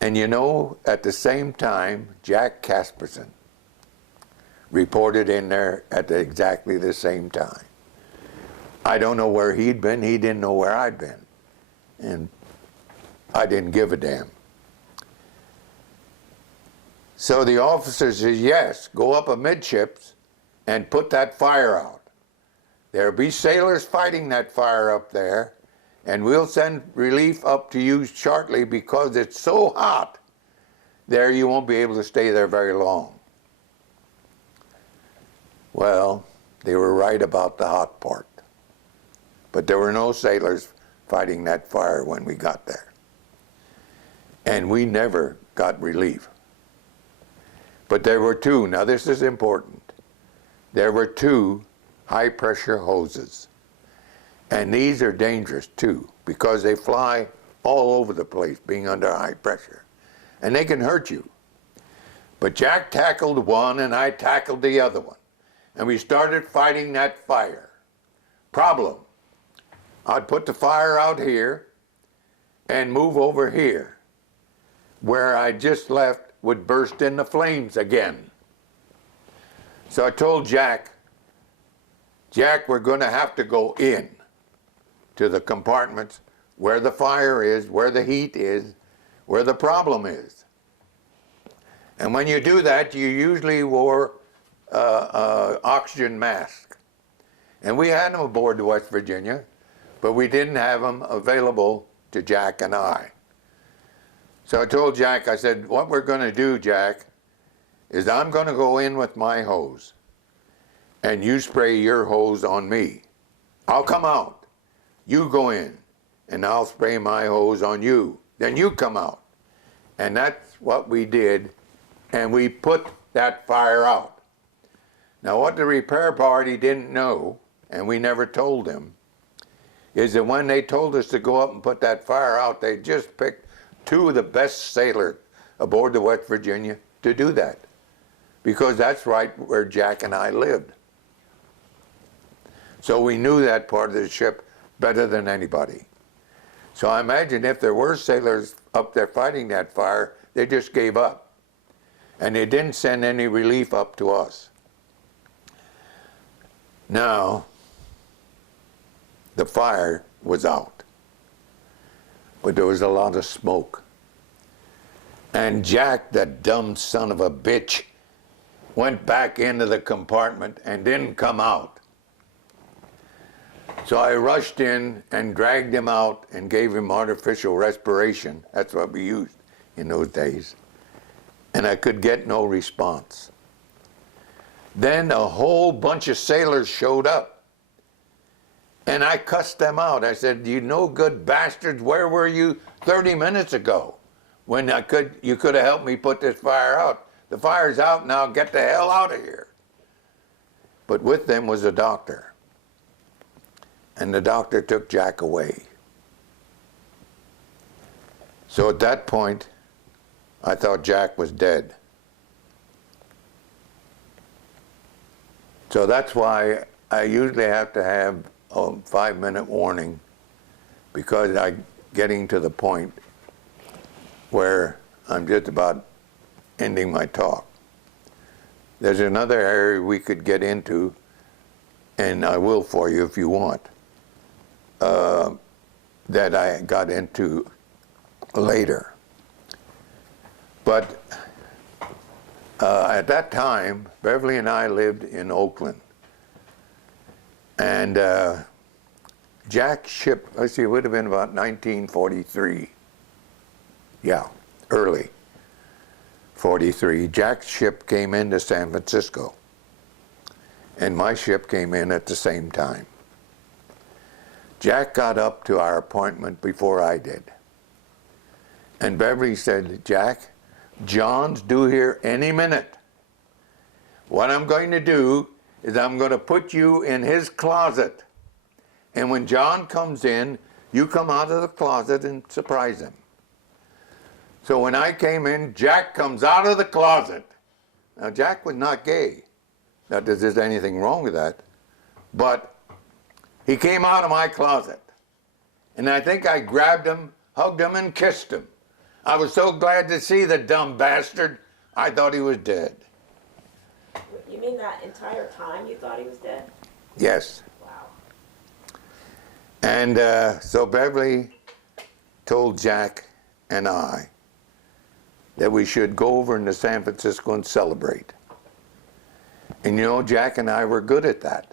And you know, at the same time, Jack Casperson reported in there at exactly the same time. I don't know where he'd been, he didn't know where I'd been. And I didn't give a damn. So the officer says, yes, go up amidships and put that fire out. There'll be sailors fighting that fire up there, and we'll send relief up to you shortly, because it's so hot there you won't be able to stay there very long. Well, they were right about the hot part. But there were no sailors fighting that fire when we got there. And we never got relief. But there were two, now this is important, there were two high-pressure hoses. And these are dangerous too, because they fly all over the place being under high pressure. And they can hurt you. But Jack tackled one and I tackled the other one. And we started fighting that fire. Problem, I'd put the fire out here and move over here. Where I just left would burst into flames again. So I told Jack, we're going to have to go in to the compartments where the fire is, where the heat is, where the problem is. And when you do that, you usually wore oxygen mask. And we had them aboard the West Virginia, but we didn't have them available to Jack and I. So I told Jack, I said, what we're going to do, Jack, is I'm going to go in with my hose, and you spray your hose on me. I'll come out. You go in, and I'll spray my hose on you. Then you come out. And that's what we did, and we put that fire out. Now what the repair party didn't know, and we never told them, is that when they told us to go up and put that fire out, they just picked two of the best sailors aboard the West Virginia to do that, because that's right where Jack and I lived. So we knew that part of the ship better than anybody. So I imagine if there were sailors up there fighting that fire, they just gave up. And they didn't send any relief up to us. Now, the fire was out. but there was a lot of smoke. And Jack, that dumb son of a bitch, went back into the compartment and didn't come out. So I rushed in and dragged him out and gave him artificial respiration. That's what we used in those days. And I could get no response. Then a whole bunch of sailors showed up. And I cussed them out. I said, "You no good bastards, where were you 30 minutes ago? When you could have helped me put this fire out. The fire's out now, get the hell out of here." But with them was a doctor. And the doctor took Jack away. So at that point, I thought Jack was dead. So that's why I usually have to have a 5-minute warning, because I'm getting to the point where I'm just about ending my talk. There's another area we could get into, and I will for you if you want, that I got into later. But at that time, Beverly and I lived in Oakland. And Jack's ship, let's see, it would have been about 1943. Yeah, early 43. Jack's ship came into San Francisco. And my ship came in at the same time. Jack got up to our appointment before I did. And Beverly said, "Jack, John's due here any minute. What I'm going to do is I'm going to put you in his closet. And when John comes in, you come out of the closet and surprise him." So when I came in, Jack comes out of the closet. Now, Jack was not gay. Not that there's anything wrong with that. But he came out of my closet. And I think I grabbed him, hugged him, and kissed him. I was so glad to see the dumb bastard, I thought he was dead. You mean that entire time you thought he was dead? Yes. Wow. And so Beverly told Jack and I that we should go over into San Francisco and celebrate. And you know, Jack and I were good at that.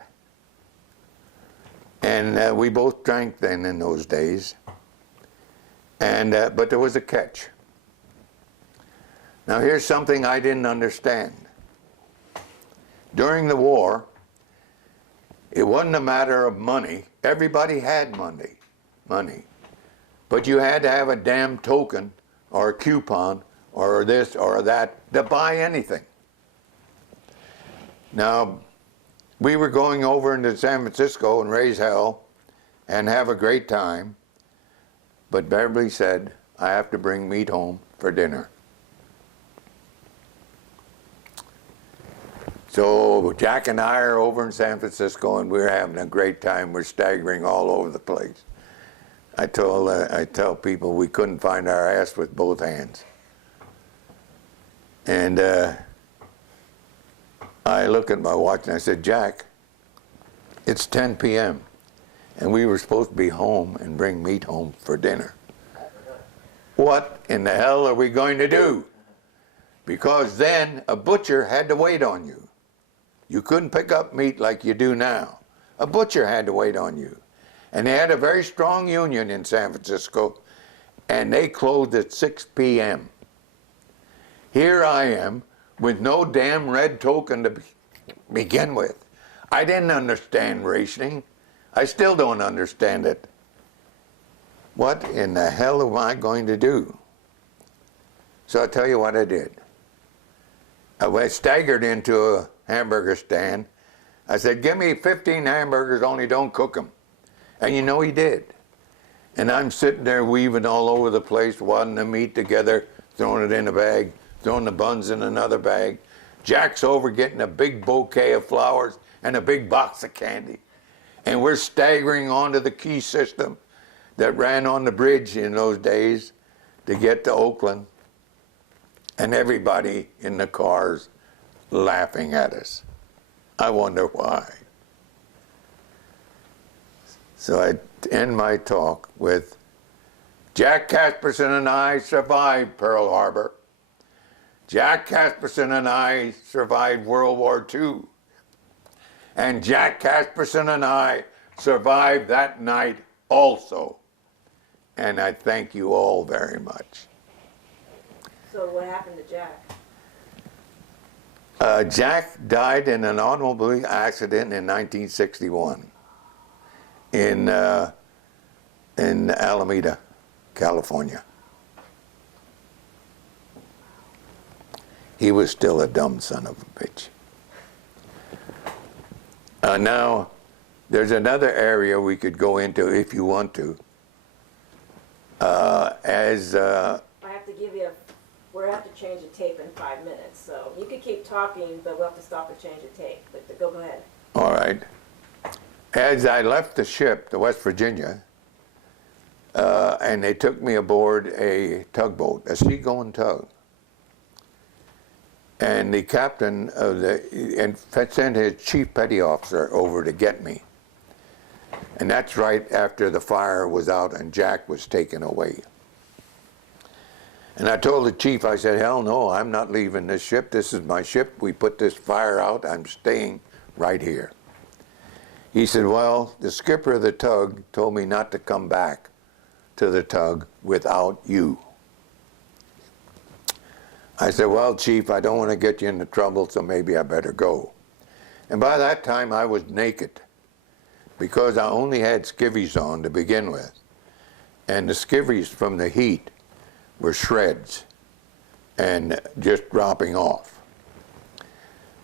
And we both drank then in those days. And but there was a catch. Now here's something I didn't understand. During the war, it wasn't a matter of money. Everybody had money. But you had to have a damn token or a coupon or this or that to buy anything. Now, we were going over into San Francisco and raise hell and have a great time. But Beverly said, "I have to bring meat home for dinner." So Jack and I are over in San Francisco and we're having a great time. We're staggering all over the place. I tell people we couldn't find our ass with both hands. And I look at my watch and I said, "Jack, it's 10 p.m. and we were supposed to be home and bring meat home for dinner. What in the hell are we going to do?" Because then a butcher had to wait on you. You couldn't pick up meat like you do now. A butcher had to wait on you. And they had a very strong union in San Francisco, and they closed at 6 p.m. Here I am with no damn red token to begin with. I didn't understand rationing. I still don't understand it. What in the hell am I going to do? So I'll tell you what I did. I staggered into a hamburger stand. I said, "Give me 15 hamburgers, only don't cook them." And you know he did. And I'm sitting there weaving all over the place, wadding the meat together, throwing it in a bag, throwing the buns in another bag. Jack's over getting a big bouquet of flowers and a big box of candy. And we're staggering onto the key system that ran on the bridge in those days to get to Oakland. And everybody in the cars laughing at us. I wonder why. So I end my talk with Jack Casperson and I survived Pearl Harbor. Jack Casperson and I survived World War II. And Jack Casperson and I survived that night also. And I thank you all very much. So what happened to Jack? Jack died in an automobile accident in 1961 in Alameda, California. He was still a dumb son of a bitch. Now, there's another area we could go into if you want to. I have to give you we'll have to change the tape in 5 minutes, so you could keep talking, but we'll have to stop and change the tape. But go ahead. All right. As I left the ship, the West Virginia, and they took me aboard a tugboat, a seagoing tug. And the captain of and sent his chief petty officer over to get me. And that's right after the fire was out and Jack was taken away. And I told the chief, I said, hell no, I'm not leaving this ship. This is my ship. We put this fire out. I'm staying right here. He said, well, the skipper of the tug told me not to come back to the tug without you. I said, well, Chief, I don't want to get you into trouble, so maybe I better go. And by that time, I was naked because I only had skivvies on to begin with. And the skivvies from the heat were shreds and just dropping off.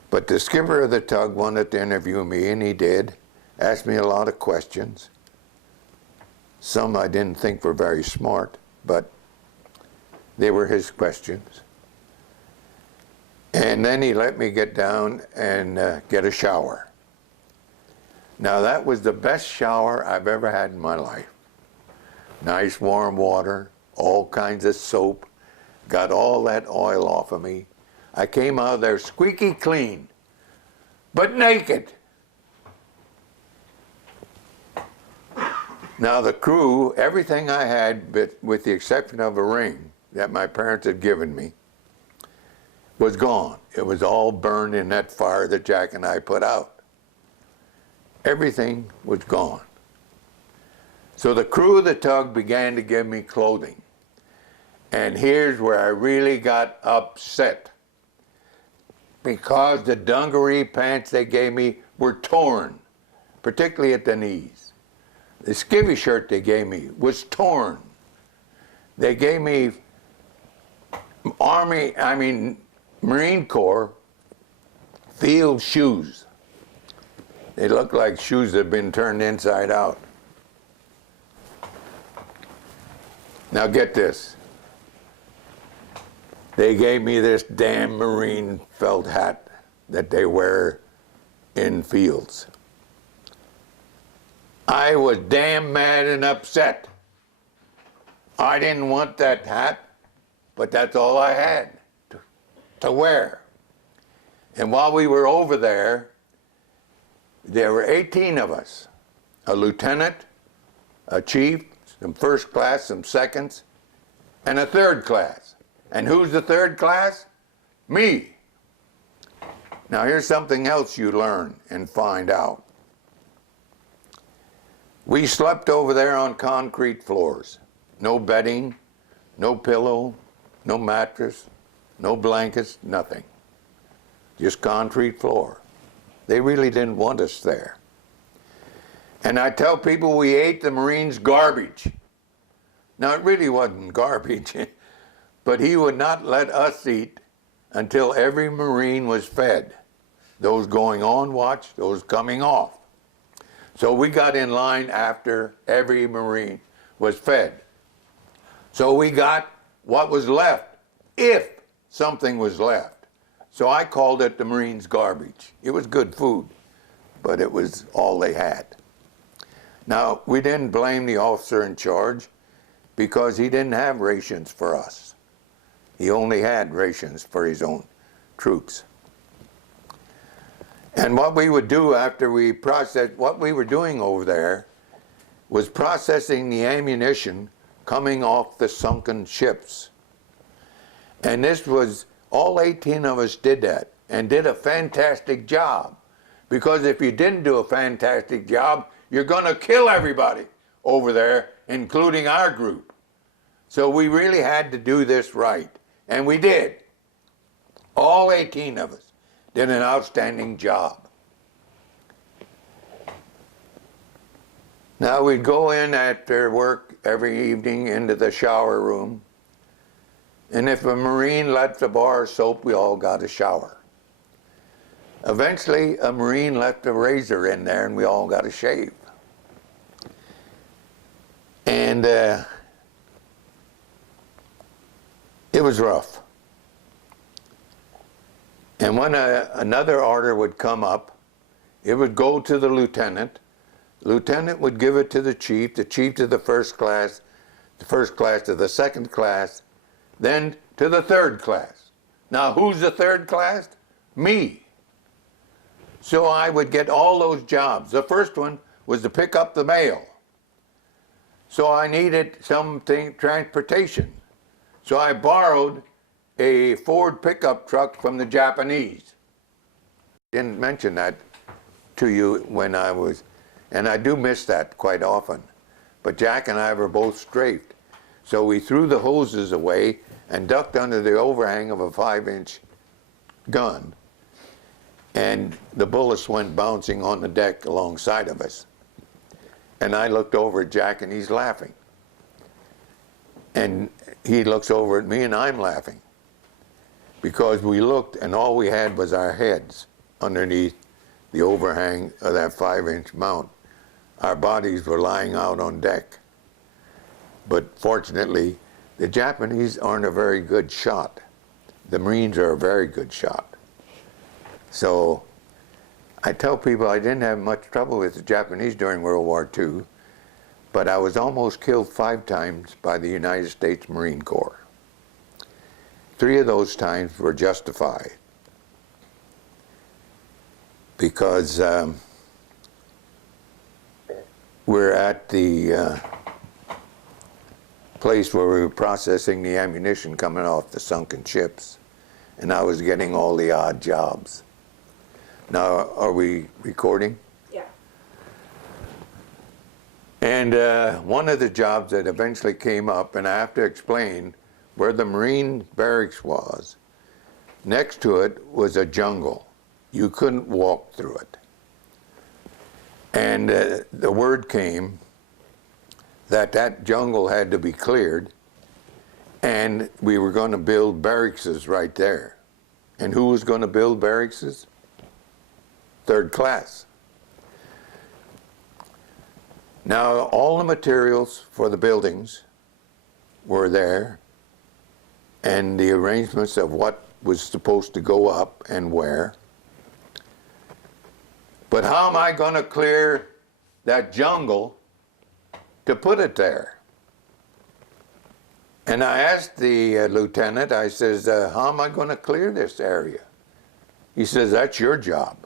But the skipper of the tug wanted to interview me, and he did. Asked me a lot of questions. Some I didn't think were very smart, but they were his questions. And then he let me get down and get a shower. Now that was the best shower I've ever had in my life. Nice warm water, all kinds of soap, got all that oil off of me. I came out of there squeaky clean, but naked. Now the crew, everything I had, with the exception of a ring that my parents had given me, was gone. It was all burned in that fire that Jack and I put out. Everything was gone. So the crew of the tug began to give me clothing. And here's where I really got upset. Because the dungaree pants they gave me were torn, particularly at the knees. The skivvy shirt they gave me was torn. They gave me Marine Corps field shoes. They looked like shoes that had been turned inside out. Now get this. They gave me this damn Marine felt hat that they wear in fields. I was damn mad and upset. I didn't want that hat, but that's all I had to wear. And while we were over there were 18 of us, a lieutenant, a chief, some first class, some seconds, and a third class. And who's the third class? Me. Now here's something else you learn and find out. We slept over there on concrete floors. No bedding, no pillow, no mattress, no blankets, nothing. Just concrete floor. They really didn't want us there. And I tell people we ate the Marine's garbage. Now it really wasn't garbage, but he would not let us eat until every Marine was fed. Those going on watch, those coming off. So we got in line after every Marine was fed. So we got what was left, if something was left. So I called it the Marines' garbage. It was good food, but it was all they had. Now, we didn't blame the officer in charge because he didn't have rations for us. He only had rations for his own troops. And what we would do after we processed, what we were doing over there was processing the ammunition coming off the sunken ships. And this was, all 18 of us did that and did a fantastic job. Because if you didn't do a fantastic job, you're going to kill everybody over there, including our group. So we really had to do this right. And we did. All 18 of us did an outstanding job. Now we'd go in after work every evening into the shower room. And if a Marine left a bar of soap, we all got a shower. Eventually, a Marine left a razor in there and we all got a shave. And it was rough. And when another order would come up, it would go to the lieutenant. Lieutenant would give it to the chief to the first class to the second class, then to the third class. Now, who's the third class? Me. So I would get all those jobs. The first one was to pick up the mail. So I needed something, transportation. So I borrowed a Ford pickup truck from the Japanese. Didn't mention that to you when I was, and I do miss that quite often. But Jack and I were both strafed. So we threw the hoses away and ducked under the overhang of a 5-inch gun. And the bullets went bouncing on the deck alongside of us. And I looked over at Jack and he's laughing. And he looks over at me and I'm laughing. Because we looked and all we had was our heads underneath the overhang of that 5-inch mount. Our bodies were lying out on deck. But fortunately, the Japanese aren't a very good shot. The Marines are a very good shot. So I tell people I didn't have much trouble with the Japanese during World War II, but I was almost killed 5 times by the United States Marine Corps. 3 of those times were justified because we're at the place where we were processing the ammunition coming off the sunken ships, and I was getting all the odd jobs. Now, are we recording? Yeah. And one of the jobs that eventually came up, and I have to explain, where the Marine Barracks was, next to it was a jungle. You couldn't walk through it. And the word came that that jungle had to be cleared, and we were going to build barracks right there. And who was going to build barracks? Third class. Now, all the materials for the buildings were there, and the arrangements of what was supposed to go up and where. But how am I going to clear that jungle to put it there? And I asked the lieutenant, I says, how am I going to clear this area? He says, that's your job.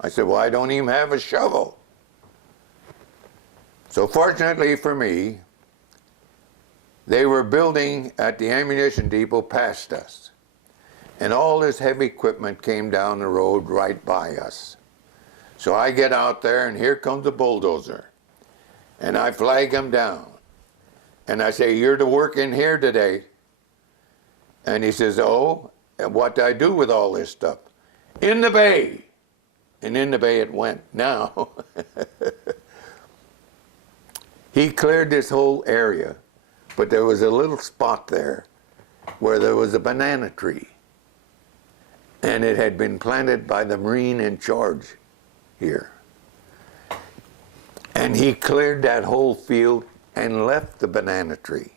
I said, well, I don't even have a shovel. So fortunately for me, they were building at the ammunition depot past us. And all this heavy equipment came down the road right by us. So I get out there and here comes a bulldozer. And I flag him down. And I say, you're to work in here today. And he says, oh, and what do I do with all this stuff? In the bay. And in the bay it went. Now, he cleared this whole area, but there was a little spot there where there was a banana tree. And it had been planted by the Marine in charge here. And he cleared that whole field and left the banana tree.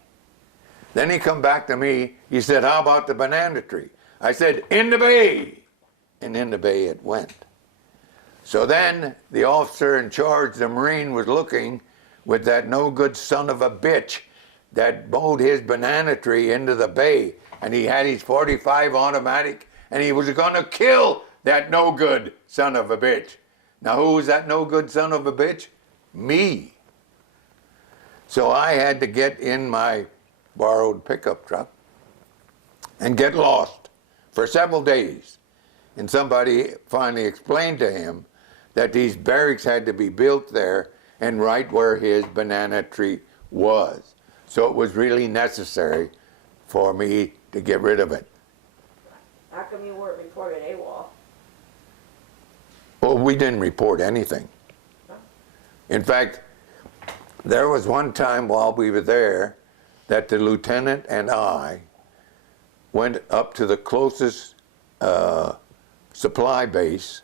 Then he come back to me, he said, how about the banana tree? I said, in the bay. And in the bay it went. So then the officer in charge, the Marine, was looking with that no good son of a bitch that mowed his banana tree into the bay, and he had his .45 automatic, and he was going to kill that no good son of a bitch. Now who was that no good son of a bitch? Me. So I had to get in my borrowed pickup truck and get lost for several days. And somebody finally explained to him that these barracks had to be built there and right where his banana tree was. So it was really necessary for me to get rid of it. How come you weren't reported AWOL? Well, we didn't report anything. In fact, there was one time while we were there that the lieutenant and I went up to the closest supply base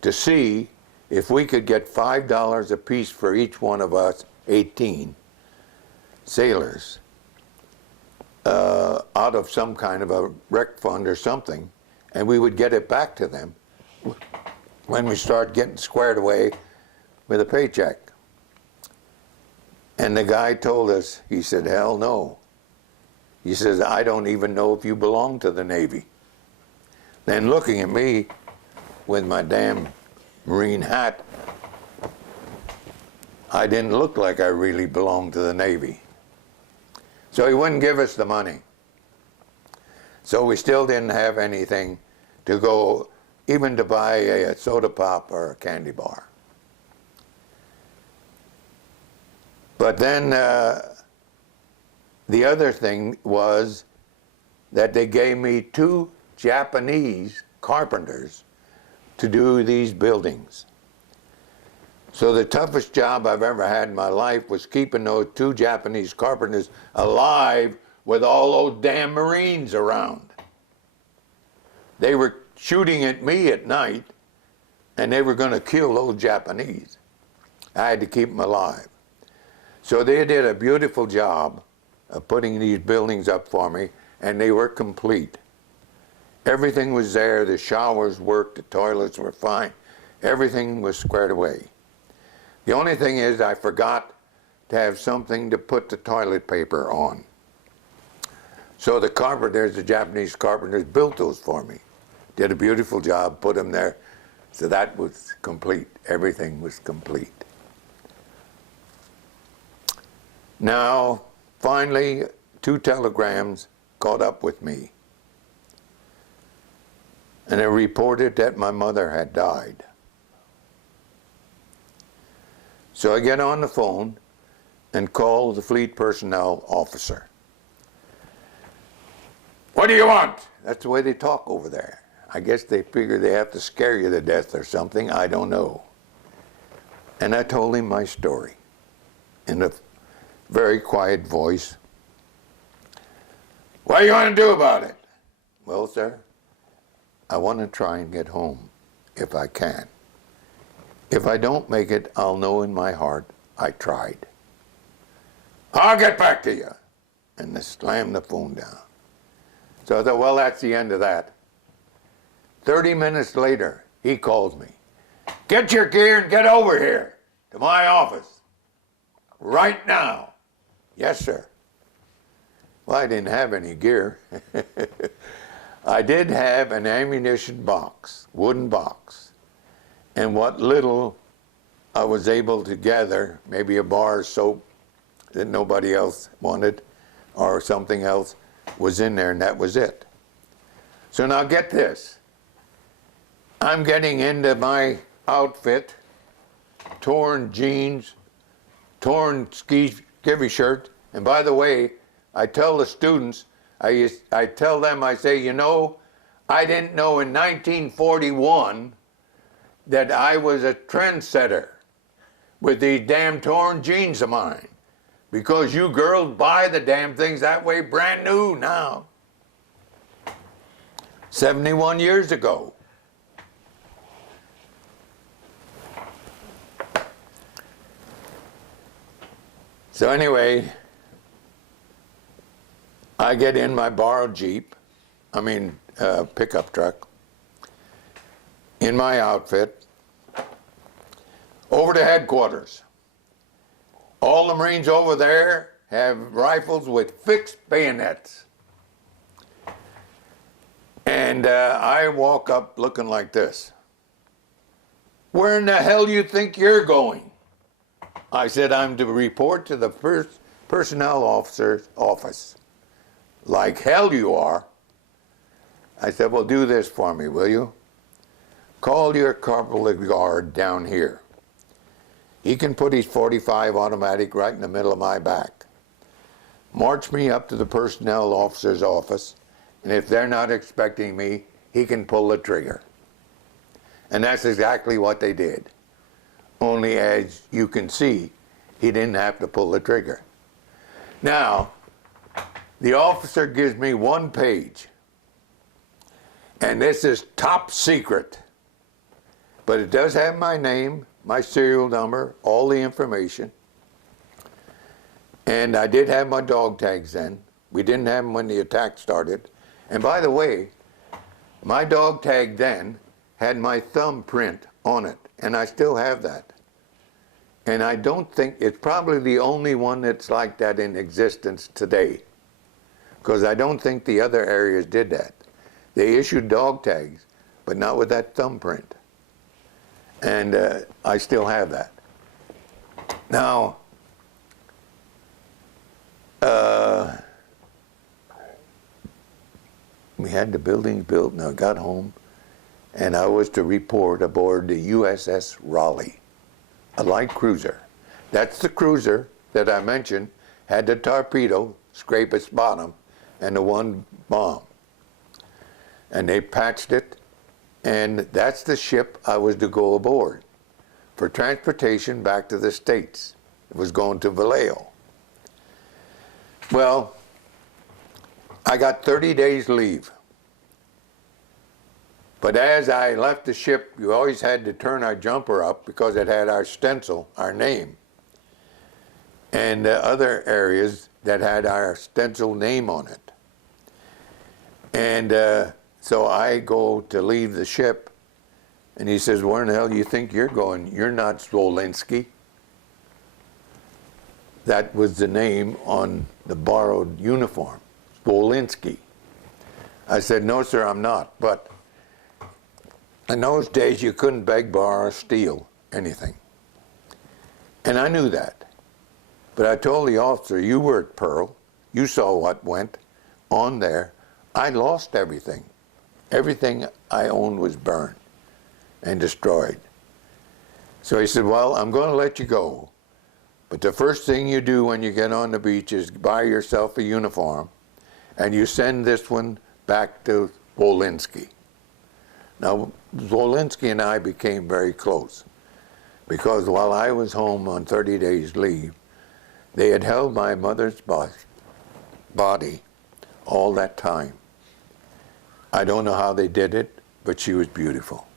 to see if we could get $5 a piece for each one of us 18 sailors out of some kind of a rec fund or something, and we would get it back to them when we start getting squared away with a paycheck. And the guy told us, he said, hell no. He says, I don't even know if you belong to the Navy. Then looking at me with my damn Marine hat, I didn't look like I really belonged to the Navy. So he wouldn't give us the money. So we still didn't have anything to go, even to buy a soda pop or a candy bar. But then the other thing was that they gave me 2 Japanese carpenters to do these buildings. So the toughest job I've ever had in my life was keeping those 2 Japanese carpenters alive with all those damn Marines around. They were shooting at me at night, and they were going to kill those Japanese. I had to keep them alive. So they did a beautiful job of putting these buildings up for me, and they were complete. Everything was there, the showers worked, the toilets were fine, everything was squared away. The only thing is I forgot to have something to put the toilet paper on. So the carpenters, the Japanese carpenters, built those for me. Did a beautiful job, put them there. So that was complete, everything was complete. Now, finally, 2 telegrams caught up with me. And it reported that my mother had died. So I get on the phone and call the fleet personnel officer. What do you want? That's the way they talk over there. I guess they figure they have to scare you to death or something, I don't know. And I told him my story in a very quiet voice. What are you going to do about it? Well, sir, I want to try and get home if I can. If I don't make it, I'll know in my heart I tried. I'll get back to you. And they slammed the phone down. So I thought, well, that's the end of that. 30 minutes later, he calls me. Get your gear and get over here to my office. Right now. Yes, sir. Well, I didn't have any gear. I did have an ammunition box, wooden box. And what little I was able to gather, maybe a bar of soap that nobody else wanted, or something else, was in there, and that was it. So now get this. I'm getting into my outfit, torn jeans, torn skivvy shirt, and by the way, I tell the students, I tell them, I say, you know, I didn't know in 1941 that I was a trendsetter with these damn torn jeans of mine, because you girls buy the damn things that way brand new now. 71 years ago. So anyway, I get in my borrowed pickup truck, in my outfit, over to headquarters. All the Marines over there have rifles with fixed bayonets. And I walk up looking like this. Where in the hell do you think you're going? I said, I'm to report to the first personnel officer's office. Like hell you are. I said, well, do this for me, will you? Call your corporal of guard down here. He can put his .45 automatic right in the middle of my back. March me up to the personnel officer's office, and if they're not expecting me, he can pull the trigger. And that's exactly what they did. Only, as you can see, he didn't have to pull the trigger. Now, the officer gives me 1 page, and this is top secret, but it does have my name, my serial number, all the information. And I did have my dog tags then. We didn't have them when the attack started. And by the way, my dog tag then had my thumbprint on it, and I still have that. And I don't think, it's probably the only one that's like that in existence today, because I don't think the other areas did that. They issued dog tags, but not with that thumbprint. And I still have that. Now, we had the buildings built, and I got home, and I was to report aboard the USS Raleigh, a light cruiser. That's the cruiser that I mentioned had the torpedo scrape its bottom and the 1 bomb. And they patched it, and that's the ship I was to go aboard for transportation back to the States. It was going to Vallejo. Well, I got 30 days leave. But as I left the ship, you always had to turn our jumper up because it had our stencil, our name, and other areas that had our stencil name on it. And so I go to leave the ship, and he says, where in the hell do you think you're going? You're not Swolinski. That was the name on the borrowed uniform, Swolinski. I said, no, sir, I'm not. But in those days, you couldn't beg, borrow, or steal anything. And I knew that. But I told the officer, you were at Pearl. You saw what went on there. I lost everything. Everything I owned was burned and destroyed. So he said, well, I'm going to let you go. But the first thing you do when you get on the beach is buy yourself a uniform, and you send this one back to Wolinski. Now, Wolinski and I became very close, because while I was home on 30 days leave, they had held my mother's body all that time. I don't know how they did it, but she was beautiful.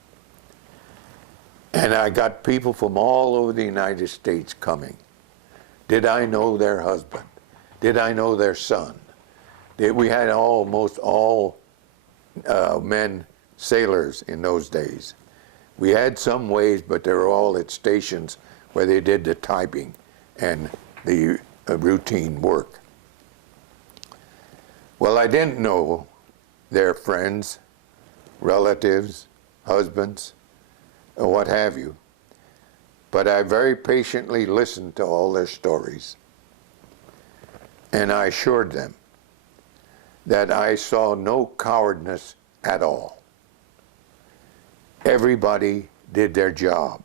And I got people from all over the United States coming. Did I know their husband? Did I know their son? We had almost all men sailors in those days. We had some ways, but they were all at stations where they did the typing and the routine work. Well, I didn't know their friends, relatives, husbands, or what have you. But I very patiently listened to all their stories. And I assured them that I saw no cowardice at all. Everybody did their job.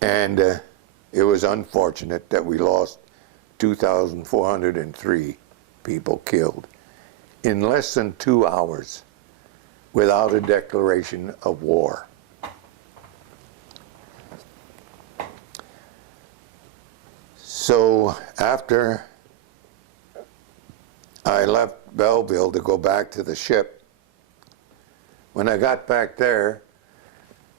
And it was unfortunate that we lost 2,403 people killed in less than 2 hours without a declaration of war. So after I left Belleville to go back to the ship, when I got back there,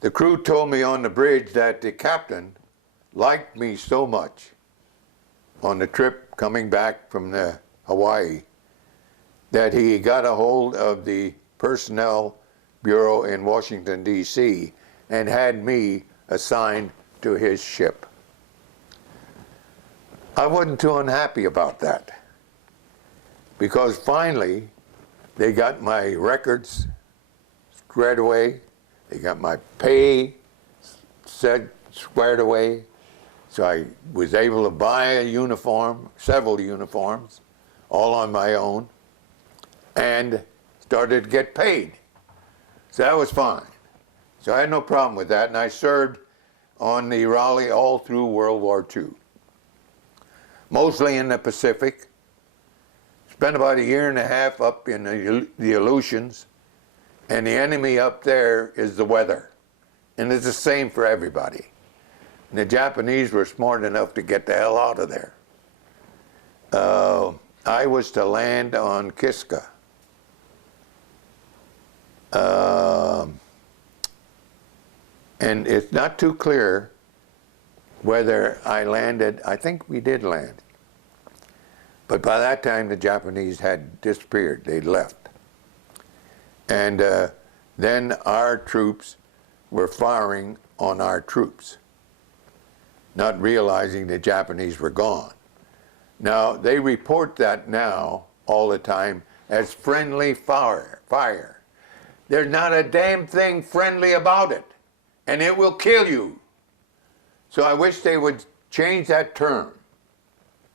the crew told me on the bridge that the captain liked me so much on the trip coming back from the Hawaii that he got a hold of the Personnel Bureau in Washington, D.C. and had me assigned to his ship. I wasn't too unhappy about that, because finally they got my records squared away, they got my pay squared away, So I was able to buy a uniform, several uniforms, all on my own, and started to get paid. So that was fine. So I had no problem with that, and I served on the Raleigh all through World War II. Mostly in the Pacific. Spent about a year and a half up in the Aleutians, and the enemy up there is the weather. And it's the same for everybody. And the Japanese were smart enough to get the hell out of there. I was to land on Kiska. And it's not too clear whether I landed. I think we did land. But by that time, the Japanese had disappeared. They'd left. And then our troops were firing on our troops, not realizing the Japanese were gone. Now, they report that now all the time as friendly fire. There's not a damn thing friendly about it, and it will kill you. So I wish they would change that term,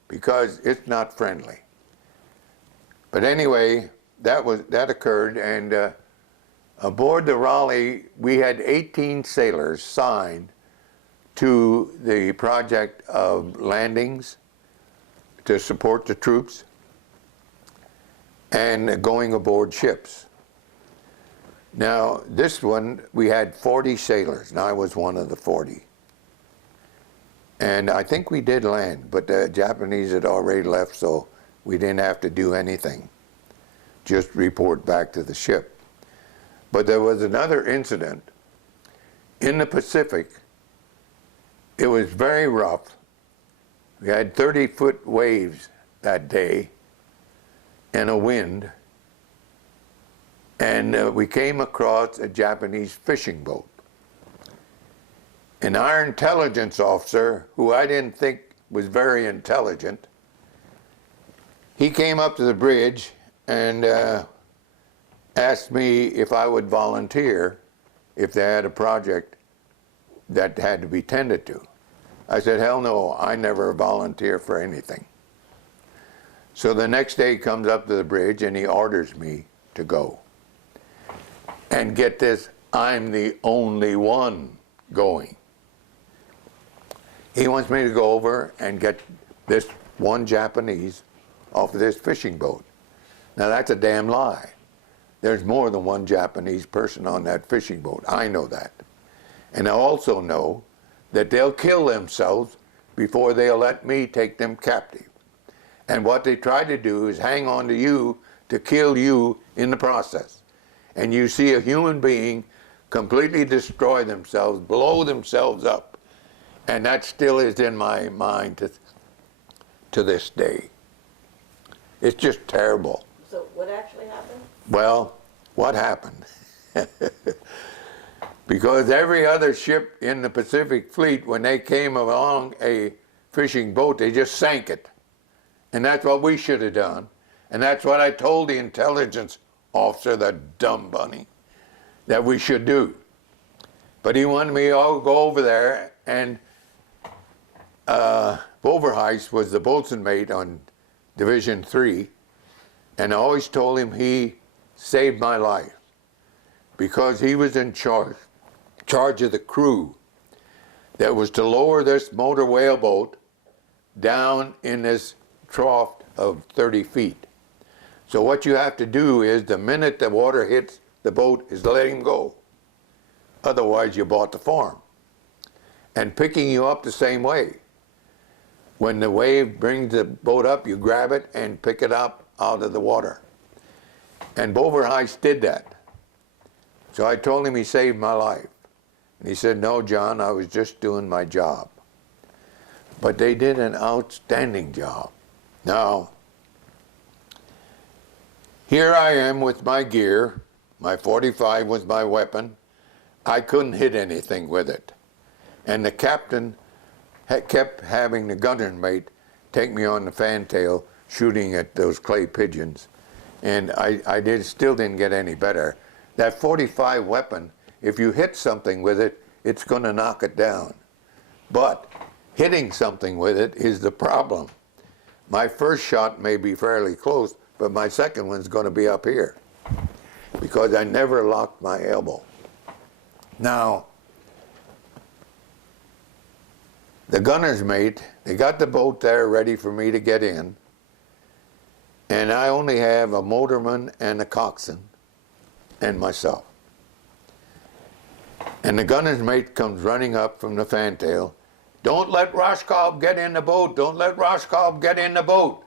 because it's not friendly. But anyway, that occurred, and aboard the Raleigh, we had 18 sailors signed to the project of landings to support the troops and going aboard ships. Now, this one, we had 40 sailors, and I was one of the 40. And I think we did land, but the Japanese had already left, so we didn't have to do anything, just report back to the ship. But there was another incident in the Pacific. It was very rough. We had 30-foot waves that day and a wind, and we came across a Japanese fishing boat. And our intelligence officer, who I didn't think was very intelligent, he came up to the bridge and asked me if I would volunteer if they had a project that had to be tended to. I said, hell no, I never volunteer for anything. So the next day he comes up to the bridge and he orders me to go. And get this, I'm the only one going. He wants me to go over and get this one Japanese off of this fishing boat. Now that's a damn lie. There's more than one Japanese person on that fishing boat. I know that. And I also know that they'll kill themselves before they'll let me take them captive. And what they try to do is hang on to you to kill you in the process. And you see a human being completely destroy themselves, blow themselves up. And that still is in my mind to this day. It's just terrible. So what actually happened? Well, what happened? Because every other ship in the Pacific Fleet, when they came along a fishing boat, they just sank it. And that's what we should have done. And that's what I told the intelligence officer, that dumb bunny, that we should do. But he wanted me to all go over there, and Overheist was the boatswain mate on Division 3, and I always told him he saved my life because he was in charge of the crew that was to lower this motor whaleboat down in this trough of 30 feet. So what you have to do is the minute the water hits the boat is let him go. Otherwise you bought the farm. And picking you up the same way. When the wave brings the boat up, you grab it and pick it up out of the water. And Overheist did that. So I told him he saved my life. And he said, no, John, I was just doing my job. But they did an outstanding job. Now, here I am with my gear. My .45 was my weapon. I couldn't hit anything with it. And the captain kept having the gunner mate take me on the fantail shooting at those clay pigeons. And I still didn't get any better. That .45 weapon, if you hit something with it, it's going to knock it down. But hitting something with it is the problem. My first shot may be fairly close, but my second one's going to be up here because I never locked my elbow. Now, the gunner's mate, they got the boat there ready for me to get in, and I only have a motorman and a coxswain and myself. And the gunner's mate comes running up from the fantail. Don't let Rauschkolb get in the boat. Don't let Rauschkolb get in the boat.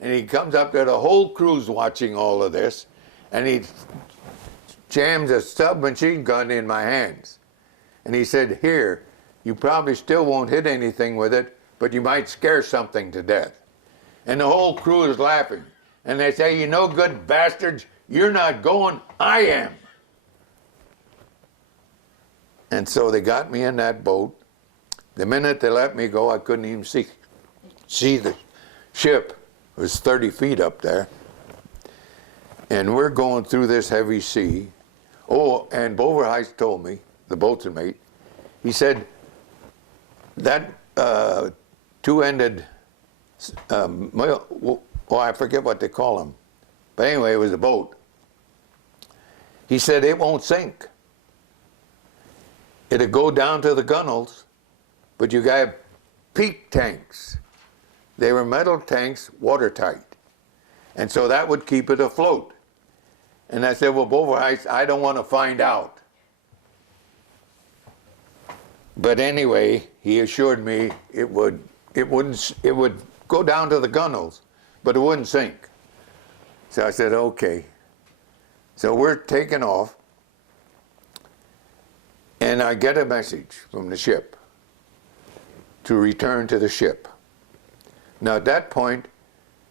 And he comes up there, the whole crew's watching all of this, and he jams a submachine gun in my hands. And he said, here, you probably still won't hit anything with it, but you might scare something to death. And the whole crew is laughing. And they say, you no good bastards, you're not going, I am. And so they got me in that boat. The minute they let me go, I couldn't even see the ship. It was 30 feet up there. And we're going through this heavy sea. Oh, and Boverheist told me, the boatswain mate, he said, that two-ended, I forget what they call them. But anyway, it was a boat. He said, it won't sink. It'll go down to the gunnels, but you got peak tanks. They were metal tanks, watertight. And so that would keep it afloat. And I said, well, Boverheist, I don't want to find out. But anyway, he assured me it would go down to the gunnels, but it wouldn't sink. So I said, okay. So we're taking off, and I get a message from the ship to return to the ship. Now at that point,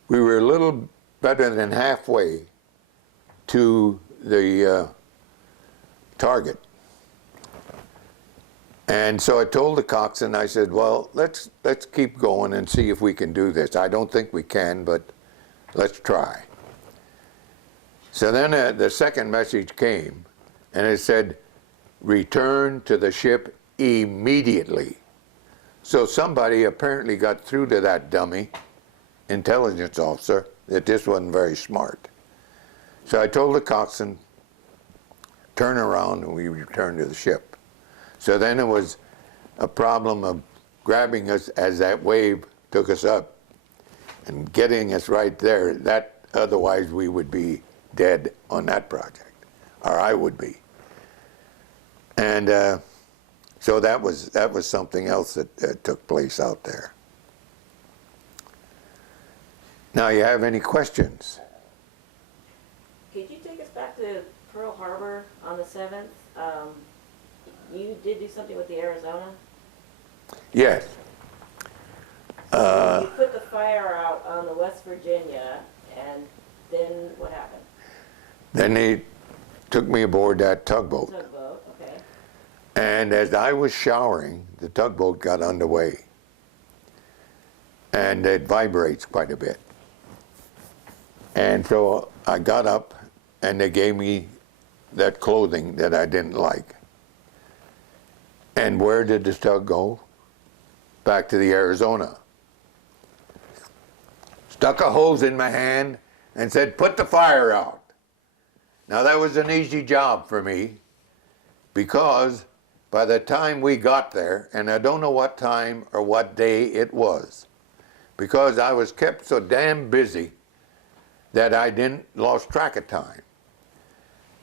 we were a little better than halfway to the target. And so I told the coxswain, I said, well, let's keep going and see if we can do this. I don't think we can, but let's try. So then the second message came, and it said, return to the ship immediately. So somebody apparently got through to that dummy intelligence officer that this wasn't very smart. So I told the coxswain, turn around, and we returned to the ship. So then it was a problem of grabbing us as that wave took us up and getting us right there. That otherwise we would be dead on that project, or I would be. And so that was something else that took place out there. Now, you have any questions? Could you take us back to Pearl Harbor on the 7th? You did do something with the Arizona? Yes. So you put the fire out on the West Virginia, and then what happened? Then they took me aboard that tugboat. Tugboat, okay. And as I was showering, the tugboat got underway. And it vibrates quite a bit. And so I got up, and they gave me that clothing that I didn't like. And where did the tug go? Back to the Arizona. Stuck a hose in my hand and said, put the fire out. Now that was an easy job for me, because by the time we got there, and I don't know what time or what day it was, because I was kept so damn busy that I lost track of time.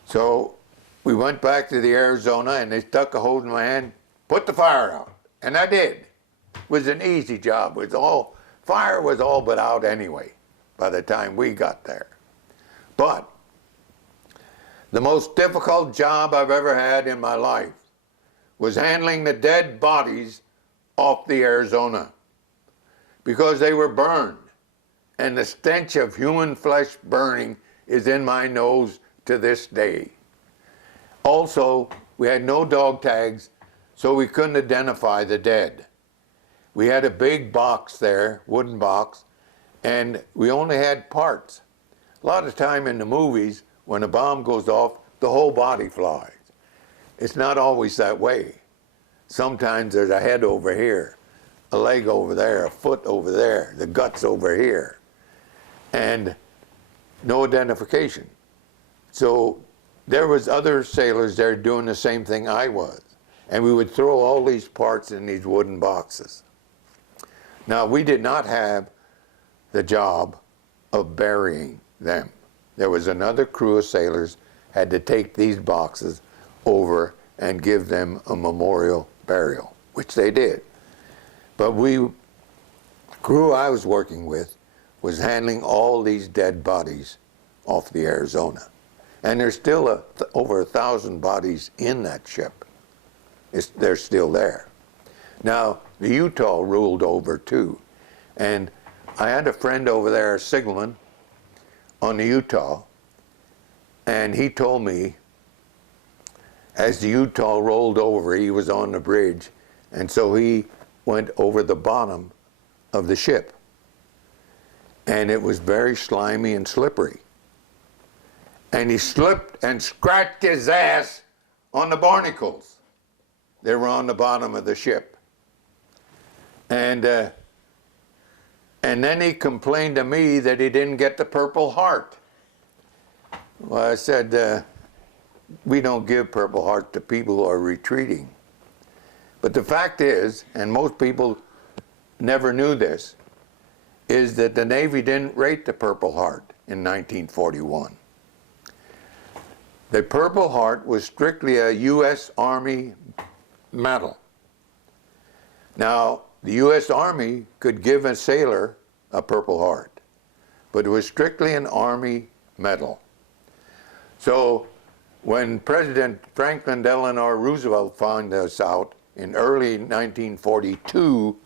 So we went back to the Arizona, and they stuck a hose in my hand, put the fire out, and I did. It was an easy job. Fire was all but out anyway by the time we got there. But the most difficult job I've ever had in my life was handling the dead bodies off the Arizona, because they were burned, and the stench of human flesh burning is in my nose to this day. Also, we had no dog tags, so we couldn't identify the dead. We had a big box there, wooden box, and we only had parts. A lot of time in the movies, when a bomb goes off, the whole body flies. It's not always that way. Sometimes there's a head over here, a leg over there, a foot over there, the guts over here, and no identification. So there was other sailors there doing the same thing I was. And we would throw all these parts in these wooden boxes. Now, we did not have the job of burying them. There was another crew of sailors had to take these boxes over and give them a memorial burial, which they did. But the crew I was working with was handling all these dead bodies off the Arizona. And there's still over 1,000 bodies in that ship. They're still there. Now, the Utah ruled over too. And I had a friend over there, a signalman, on the Utah, and he told me as the Utah rolled over, he was on the bridge, and so he went over the bottom of the ship. And it was very slimy and slippery. And he slipped and scratched his ass on the barnacles. They were on the bottom of the ship. And then he complained to me that he didn't get the Purple Heart. Well, I said, we don't give Purple Heart to people who are retreating. But the fact is, and most people never knew this, is that the Navy didn't rate the Purple Heart in 1941. The Purple Heart was strictly a U.S. Army medal. Now, the U.S. Army could give a sailor a Purple Heart, but it was strictly an Army medal. So when President Franklin Delano Roosevelt found this out in early 1942,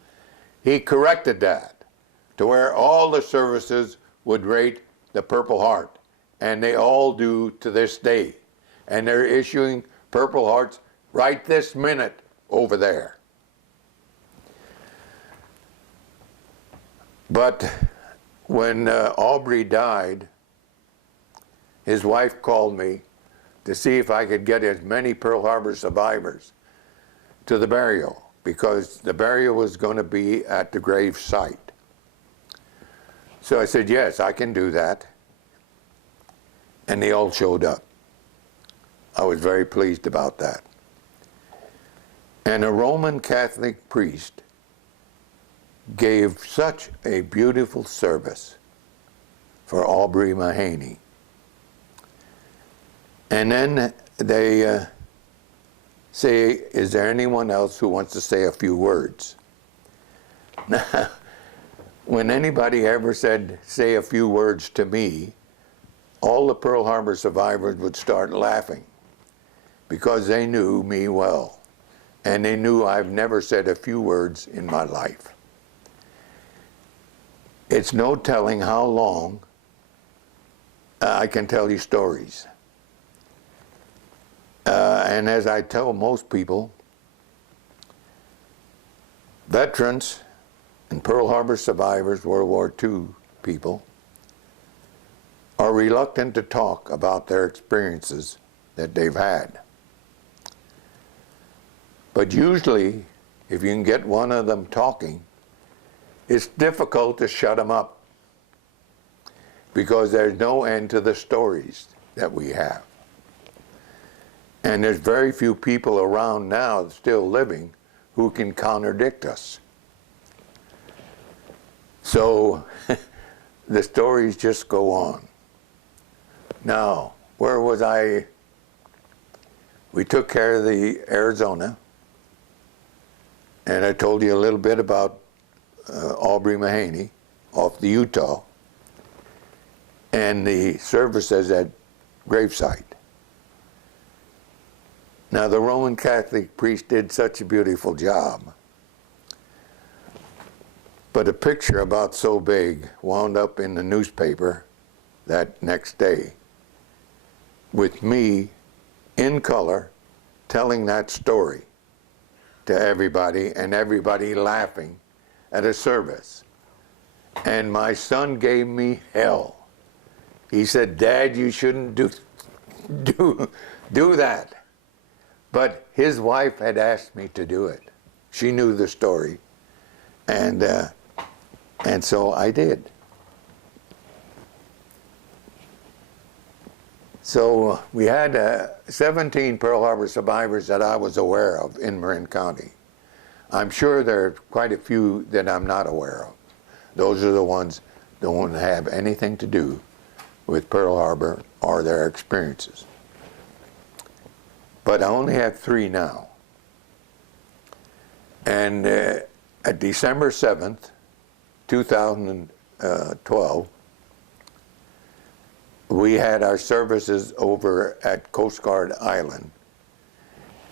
he corrected that to where all the services would rate the Purple Heart, and they all do to this day. And they're issuing Purple Hearts right this minute over there. But when Aubrey died, his wife called me to see if I could get as many Pearl Harbor survivors to the burial, because the burial was going to be at the grave site. So I said, yes, I can do that. And they all showed up. I was very pleased about that. And a Roman Catholic priest gave such a beautiful service for Aubrey Mahaney. And then they say, is there anyone else who wants to say a few words? Now, when anybody ever said, say a few words to me, all the Pearl Harbor survivors would start laughing because they knew me well. And they knew I've never said a few words in my life. It's no telling how long I can tell you stories. And as I tell most people, veterans and Pearl Harbor survivors, World War II people, are reluctant to talk about their experiences that they've had. But usually, if you can get one of them talking, it's difficult to shut them up because there's no end to the stories that we have. And there's very few people around now still living who can contradict us. So the stories just go on. Now, where was I? We took care of the Arizona, and I told you a little bit about Aubrey Mahaney off the Utah and the services at gravesite. Now, the Roman Catholic priest did such a beautiful job, but a picture about so big wound up in the newspaper that next day with me in color telling that story to everybody and everybody laughing at a service. And my son gave me hell. He said, Dad, you shouldn't do that. But his wife had asked me to do it. She knew the story. And so I did. So we had 17 Pearl Harbor survivors that I was aware of in Marin County. I'm sure there are quite a few that I'm not aware of. Those are the ones that don't have anything to do with Pearl Harbor or their experiences. But I only have 3 now. And at December 7th, 2012, we had our services over at Coast Guard Island.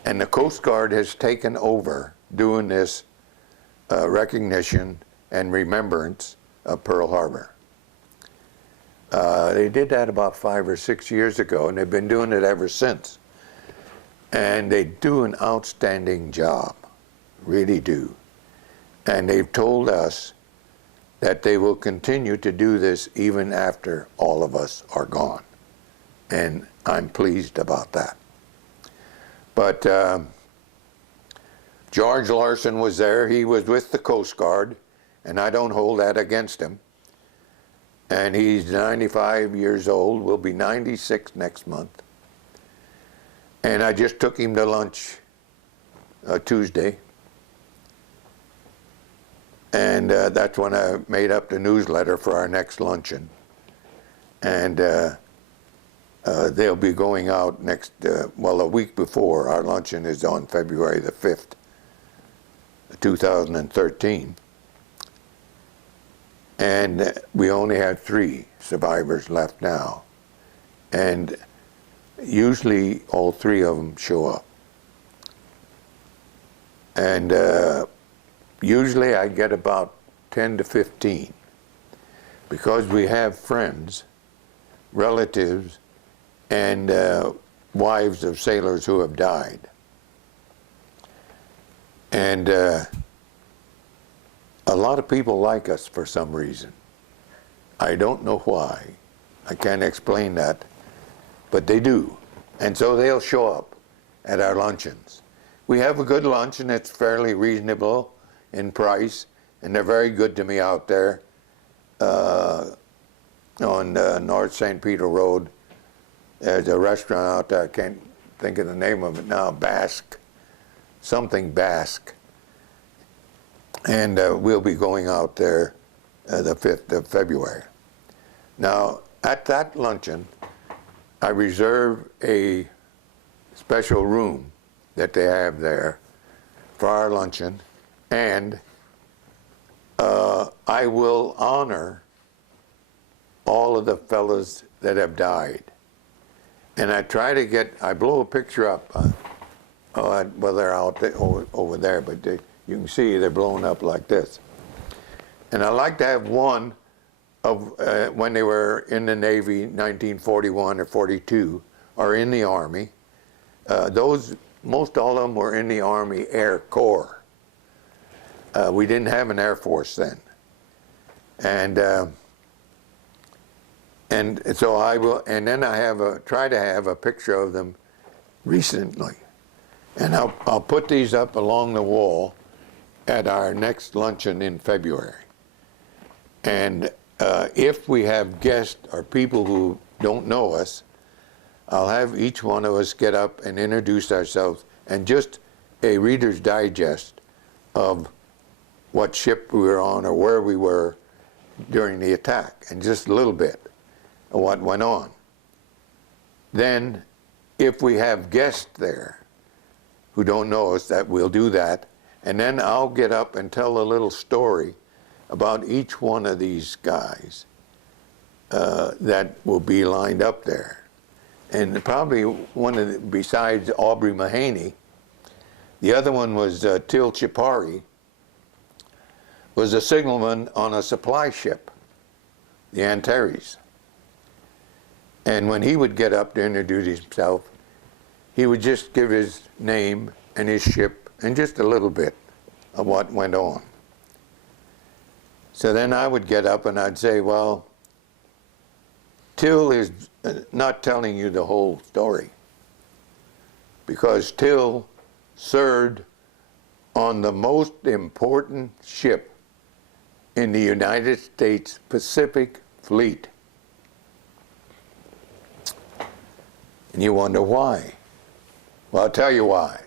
And the Coast Guard has taken over doing this recognition and remembrance of Pearl Harbor. They did that about 5 or 6 years ago, and they've been doing it ever since. And they do an outstanding job, really do. And they've told us that they will continue to do this even after all of us are gone. And I'm pleased about that. But George Larson was there. He was with the Coast Guard, and I don't hold that against him. And he's 95 years old, will be 96 next month. And I just took him to lunch Tuesday. And that's when I made up the newsletter for our next luncheon. And they'll be going out next, well, a week before. Our luncheon is on February the 5th, 2013. And we only have 3 survivors left now. And usually all 3 of them show up. And usually I get about 10 to 15 because we have friends, relatives, and wives of sailors who have died. And a lot of people like us for some reason. I don't know why. I can't explain that, but they do. And so they'll show up at our luncheons. We have a good lunch, and it's fairly reasonable in price, and they're very good to me out there on North St. Peter Road. There's a restaurant out there, I can't think of the name of it now, Basque, something Basque. And we'll be going out there the 5th of February. Now, at that luncheon, I reserve a special room that they have there for our luncheon, and I will honor all of the fellows that have died. And I try to get, I blow a picture up. Well, they're out there, over there, but you can see they're blown up like this. And I like to have one of when they were in the Navy, 1941 or 42, or in the Army. Most all of them were in the Army Air Corps. We didn't have an Air Force then. And so I will, and then I try to have a picture of them recently. And I'll put these up along the wall at our next luncheon in February. And if we have guests or people who don't know us, I'll have each one of us get up and introduce ourselves and just a Reader's Digest of what ship we were on or where we were during the attack, and just a little bit of what went on. Then, if we have guests there who don't know us, that we'll do that, and then I'll get up and tell a little story about each one of these guys that will be lined up there. And probably one of the, besides Aubrey Mahaney, the other one was Till Chipari, was a signalman on a supply ship, the Antares. And when he would get up to introduce himself, he would just give his name and his ship and just a little bit of what went on. So then I would get up and I'd say, well, Till is not telling you the whole story, because Till served on the most important ship in the United States Pacific Fleet. And you wonder why. Well, I'll tell you why.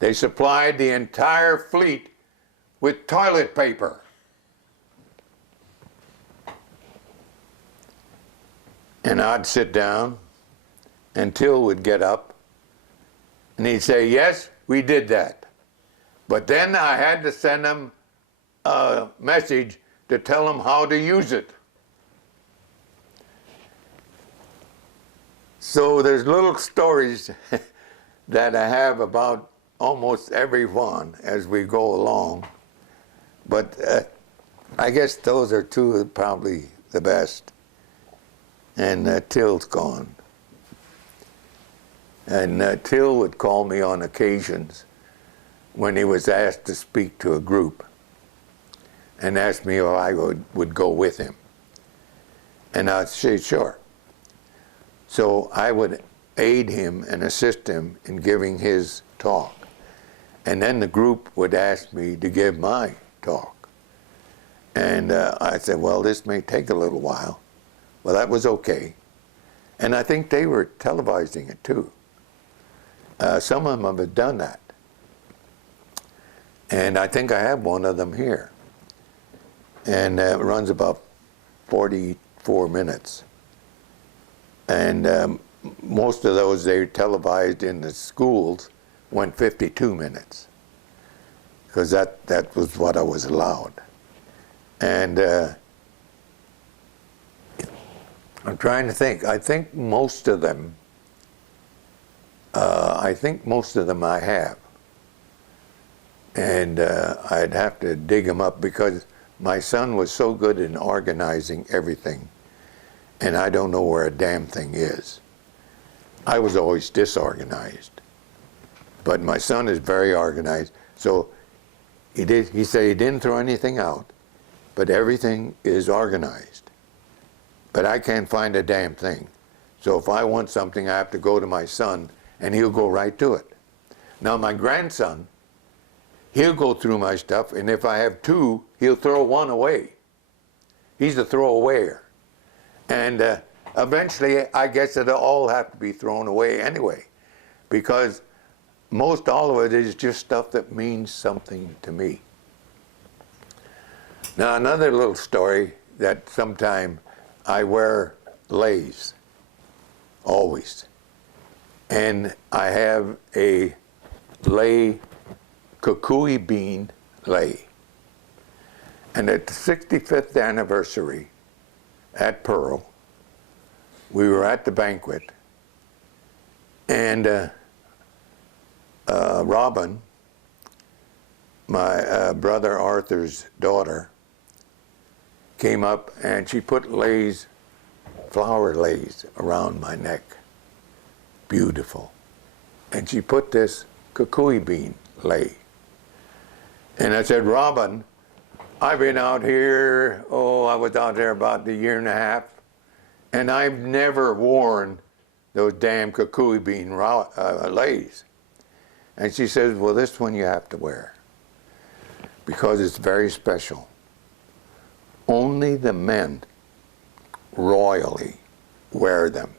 They supplied the entire fleet with toilet paper. And I'd sit down, and Till would get up, and he'd say, yes, we did that. But then I had to send him a message to tell him how to use it. So there's little stories that I have about almost every one as we go along. But I guess those are two of probably the best. And Till's gone. And Till would call me on occasions when he was asked to speak to a group and asked me if I would go with him. And I'd say, sure. So I would aid him and assist him in giving his talk. And then the group would ask me to give my talk. And I said, well, this may take a little while. Well, that was okay. And I think they were televising it too. Some of them have done that. And I think I have one of them here. And it runs about 44 minutes. And most of those they televised in the schools went 52 minutes. Because that was what I was allowed. And I'm trying to think. I think most of them I have. And I'd have to dig them up because my son was so good in organizing everything, and I don't know where a damn thing is. I was always disorganized, but my son is very organized. So he said he didn't throw anything out, but everything is organized. But I can't find a damn thing. So if I want something, I have to go to my son, and he'll go right to it. Now my grandson, he'll go through my stuff, and if I have two, he'll throw one away. He's a throwawayer. And eventually, I guess it'll all have to be thrown away anyway, because most all of it is just stuff that means something to me. Now another little story that sometime I wear leis, always. And I have a lei, kukui bean lei. And at the 65th anniversary at Pearl, we were at the banquet, and Robin, my brother Arthur's daughter, came up and she put leis, flower leis, around my neck. Beautiful. And she put this kukui bean lei. And I said, Robin, I've been out here, I was out there about a year and a half, and I've never worn those damn kukui bean leis. And she says, well, this one you have to wear because it's very special. Only the men royally wear them.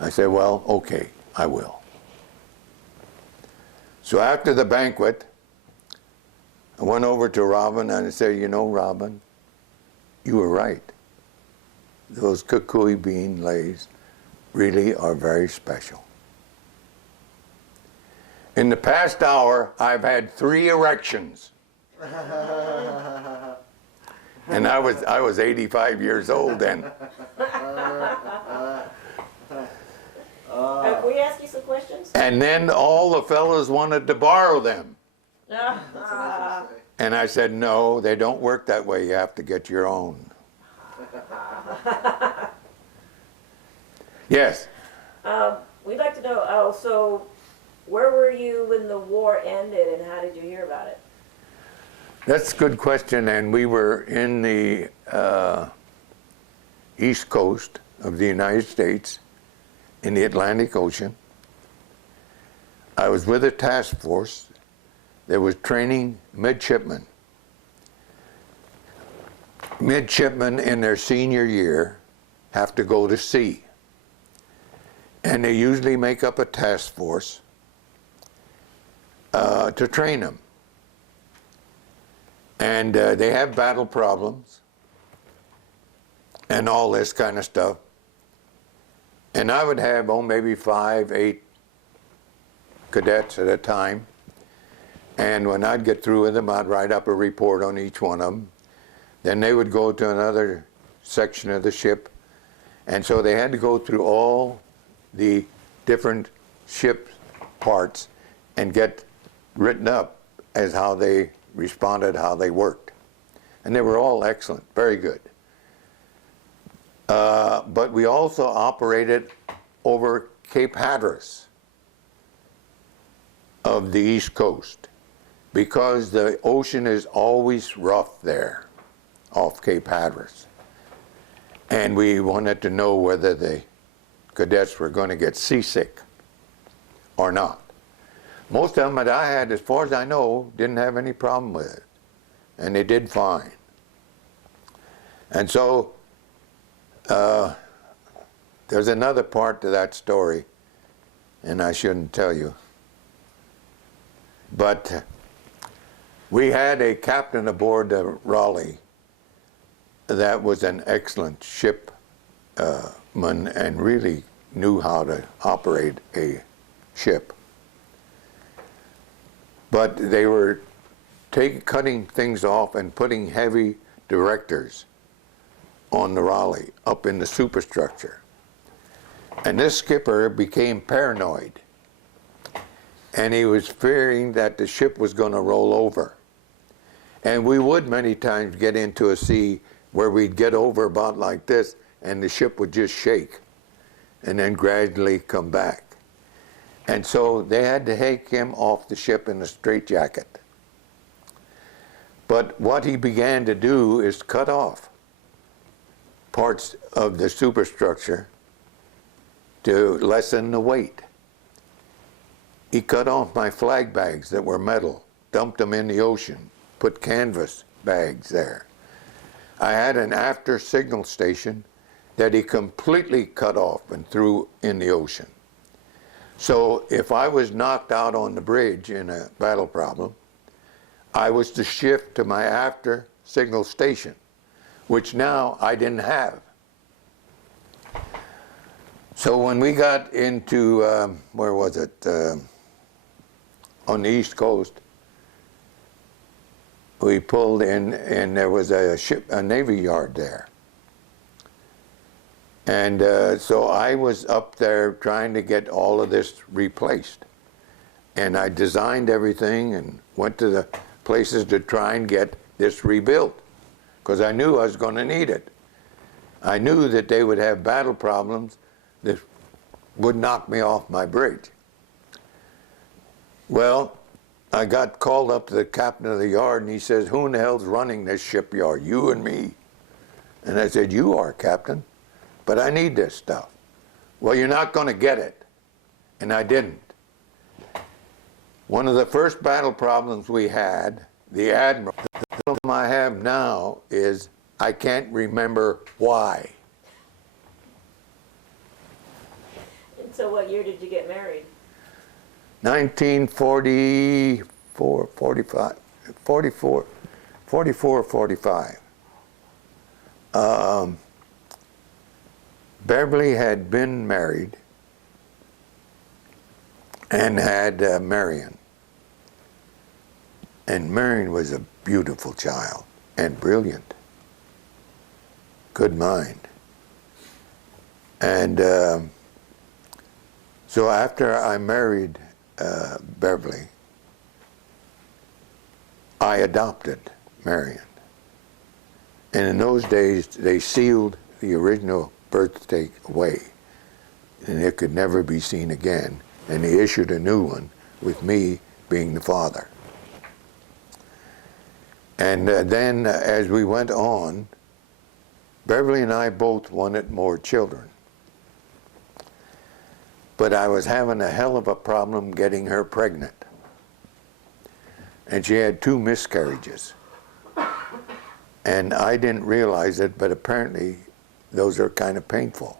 I said, well, okay, I will. So after the banquet, I went over to Robin and I said, you know, Robin, you were right. Those kukui bean leis really are very special. In the past hour, I've had 3 erections. And I was 85 years old then. Can we ask you some questions? And then all the fellows wanted to borrow them. Uh, And I said, no, they don't work that way. You have to get your own. Yes? We'd like to know, so where were you when the war ended and how did you hear about it? That's a good question. And we were in the East Coast of the United States in the Atlantic Ocean. I was with a task force that was training midshipmen midshipmen in their senior year have to go to sea. And they usually make up a task force to train them. And they have battle problems and all this kind of stuff. And I would have, maybe 5, 8 cadets at a time. And when I'd get through with them, I'd write up a report on each one of them. Then they would go to another section of the ship. And so they had to go through all the different ship parts and get written up as how they responded, how they worked. And they were all excellent, very good. But we also operated over Cape Hatteras of the East Coast, because the ocean is always rough there off Cape Hatteras. And we wanted to know whether the cadets were going to get seasick or not. Most of them that I had, as far as I know, didn't have any problem with it. And they did fine. And so there's another part to that story, and I shouldn't tell you. But we had a captain aboard the Raleigh that was an excellent shipman and really knew how to operate a ship. But they were cutting things off and putting heavy directors on the Raleigh up in the superstructure. And this skipper became paranoid. And he was fearing that the ship was going to roll over. And we would many times get into a sea where we'd get over about like this, and the ship would just shake and then gradually come back. And so they had to take him off the ship in a straitjacket. But what he began to do is cut off parts of the superstructure to lessen the weight. He cut off my flag bags that were metal, dumped them in the ocean, put canvas bags there. I had an after signal station that he completely cut off and threw in the ocean. So if I was knocked out on the bridge in a battle problem, I was to shift to my after signal station, which now I didn't have. So when we got into, where was it, on the East Coast, we pulled in, and there was a Navy yard there. And so I was up there trying to get all of this replaced. And I designed everything and went to the places to try and get this rebuilt, because I knew I was going to need it. I knew that they would have battle problems that would knock me off my bridge. Well, I got called up to the captain of the yard, and he says, "Who in the hell's running this shipyard, you and me?" And I said, "You are, Captain, but I need this stuff." "Well, you're not going to get it." And I didn't. One of the first battle problems we had, the admiral, the problem I have now is I can't remember why. And so what year did you get married? 1944, 45, 44, 44, 45. Beverly had been married and had Marion. And Marion was a beautiful child and brilliant, good mind. And so after I married Beverly, I adopted Marion. And in those days, they sealed the original birthday away, and it could never be seen again. And they issued a new one with me being the father. And then as we went on, Beverly and I both wanted more children. But I was having a hell of a problem getting her pregnant. And she had 2 miscarriages. And I didn't realize it, but apparently those are kind of painful.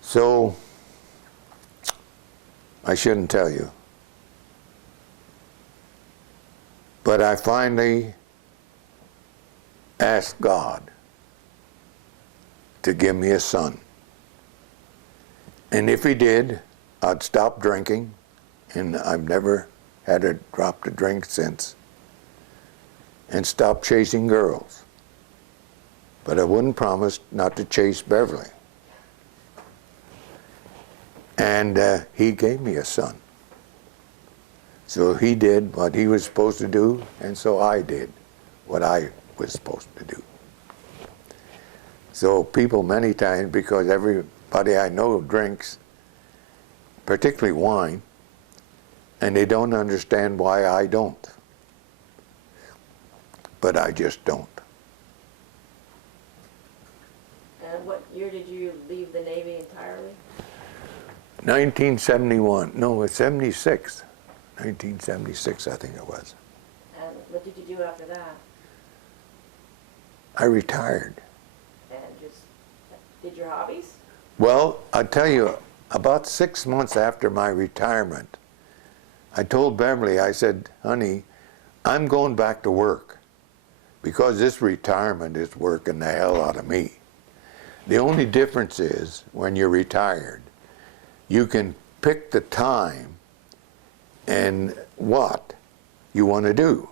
So, I shouldn't tell you. But I finally asked God to give me a son. And if he did, I'd stop drinking, and I've never had a drop to drink since, and stop chasing girls. But I wouldn't promise not to chase Beverly. And he gave me a son. So he did what he was supposed to do, and so I did what I was supposed to do. So people many times, because everybody I know drinks, particularly wine, and they don't understand why I don't. But I just don't. And what year did you leave the Navy entirely? 1971, no, it's 76. 1976, I think it was. And what did you do after that? I retired. And just did your hobbies? Well, I tell you, about 6 months after my retirement, I told Beverly, I said, honey, I'm going back to work because this retirement is working the hell out of me. The only difference is when you're retired, you can pick the time and what you want to do,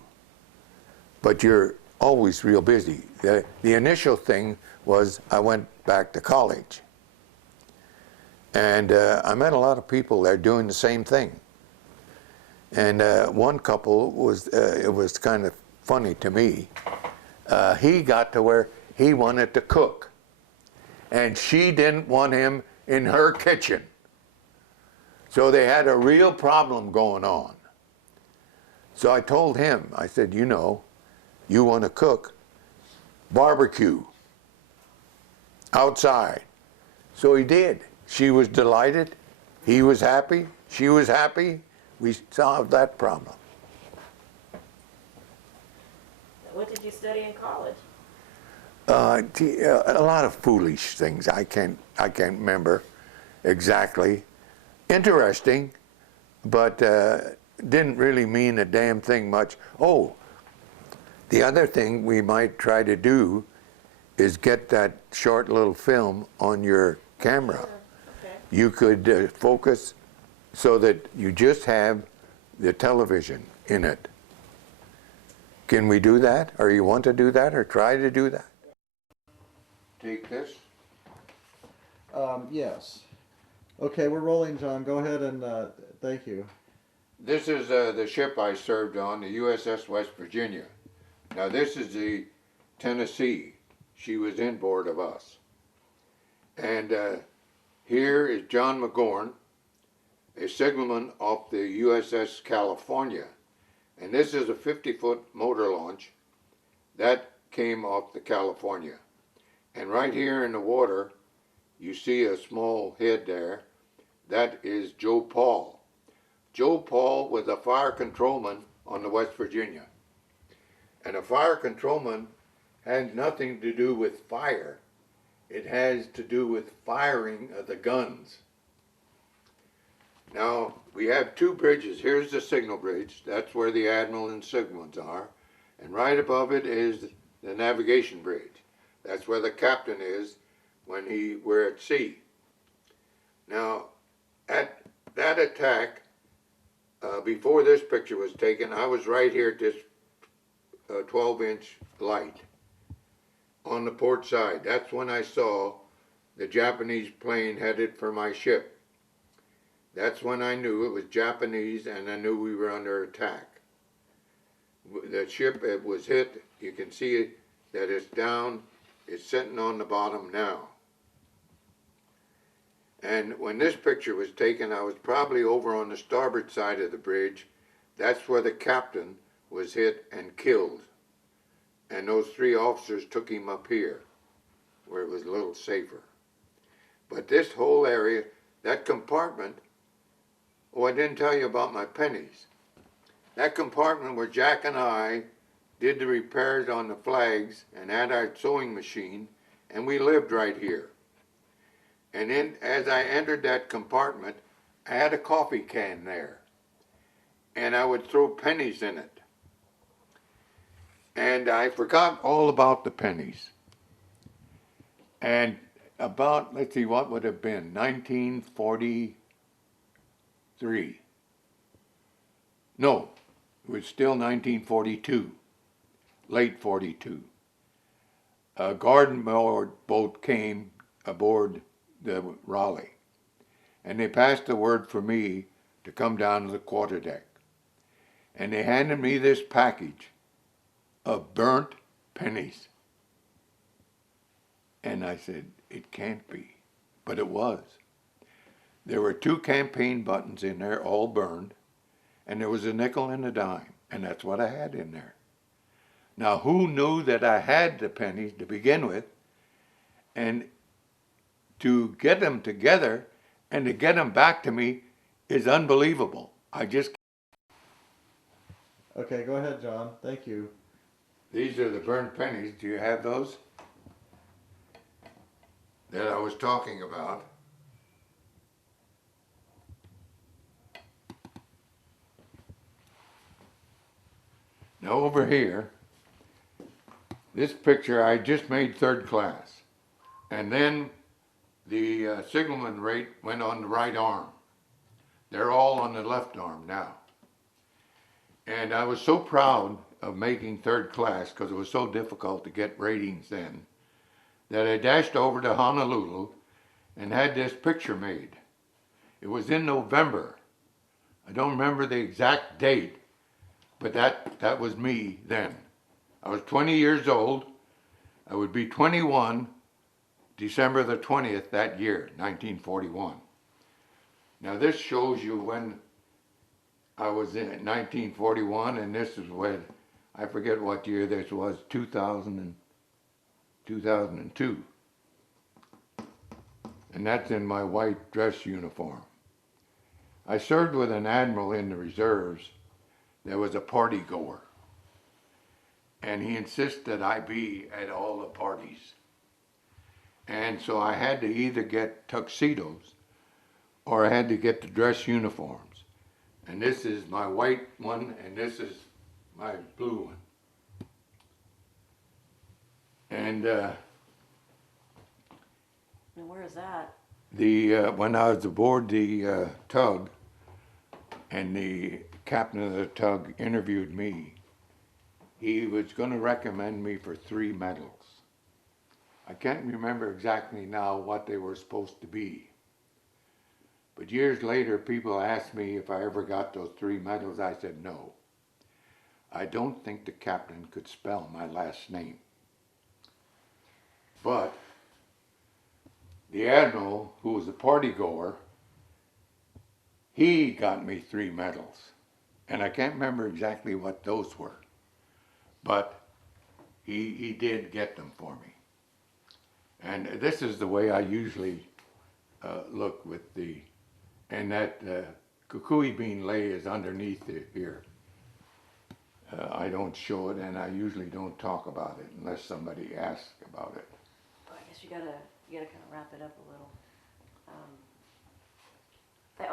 but you're always real busy. The initial thing was I went back to college, and I met a lot of people there doing the same thing. And one couple was, it was kind of funny to me. He got to where he wanted to cook, and she didn't want him in her kitchen. So they had a real problem going on. So I told him, I said, you know, you want to cook, barbecue, outside. So he did. She was delighted, he was happy, she was happy, we solved that problem. What did you study in college? A lot of foolish things. I can't remember exactly. Interesting, but didn't really mean a damn thing much. Oh, the other thing we might try to do is get that short little film on your camera. Okay. You could focus so that you just have the television in it. Can we do that? Or you want to do that, or try to do that? Take this. Yes. Okay, we're rolling, John. Go ahead and thank you. This is the ship I served on, the USS West Virginia. Now this is the Tennessee. She was inboard of us. And here is John McGorn, a signalman off the USS California. And this is a 50-foot motor launch that came off the California. And right here in the water, you see a small head there. That is Joe Paul. Joe Paul was a fire controlman on the West Virginia. And a fire controlman has nothing to do with fire. It has to do with firing of the guns. Now, we have two bridges. Here's the signal bridge. That's where the admiral and signalmen are. And right above it is the navigation bridge. That's where the captain is when we're at sea. Now, at that attack, before this picture was taken, I was right here at this 12-inch light on the port side. That's when I saw the Japanese plane headed for my ship. That's when I knew it was Japanese, and I knew we were under attack. The ship, it was hit. You can see that it's down. It's sitting on the bottom now. And when this picture was taken, I was probably over on the starboard side of the bridge. That's where the captain was hit and killed. And those three officers took him up here, where it was a little safer. But this whole area, that compartment, oh, I didn't tell you about my pennies. that compartment where Jack and I did the repairs on the flags and had our sewing machine, and we lived right here. And then as I entered that compartment, I had a coffee can there, and I would throw pennies in it. And I forgot all about the pennies. And about, let's see, what would have been, 1943. No, it was still 1942, late 42. A garden boat came aboard the Raleigh, and they passed the word for me to come down to the quarterdeck. And they handed me this package of burnt pennies. And I said, it can't be. But it was. There were 2 campaign buttons in there, all burned, and there was a nickel and a dime, and that's what I had in there. Now, who knew that I had the pennies to begin with, and to get them together and to get them back to me is unbelievable. I just... Okay, go ahead, John. Thank you. These are the burnt pennies. Do you have those that I was talking about? Now over here, this picture I just made 3rd class. And then the signalman rate went on the right arm. They're all on the left arm now. And I was so proud of making 3rd class, because it was so difficult to get ratings then, that I dashed over to Honolulu and had this picture made. It was in November. I don't remember the exact date, but that was me then. I was 20 years old. I would be 21 December the 20th that year, 1941. Now this shows you when I was in 1941, and this is when, I forget what year this was, 2002. And that's in my white dress uniform. I served with an admiral in the reserves that was a party goer. And he insisted I be at all the parties. And so I had to either get tuxedos or I had to get the dress uniforms. And this is my white one, and this is my blue one. And where is that? When I was aboard the tug, and the captain of the tug interviewed me, he was going to recommend me for 3 medals. I can't remember exactly now what they were supposed to be. But years later, people asked me if I ever got those 3 medals. I said no. I don't think the captain could spell my last name. But the admiral, who was a party goer, he got me 3 medals. And I can't remember exactly what those were. But he did get them for me. And this is the way I usually look with the... And that kukui bean lei is underneath here. I don't show it, and I usually don't talk about it unless somebody asks about it. Oh, I guess you gotta kind of wrap it up a little.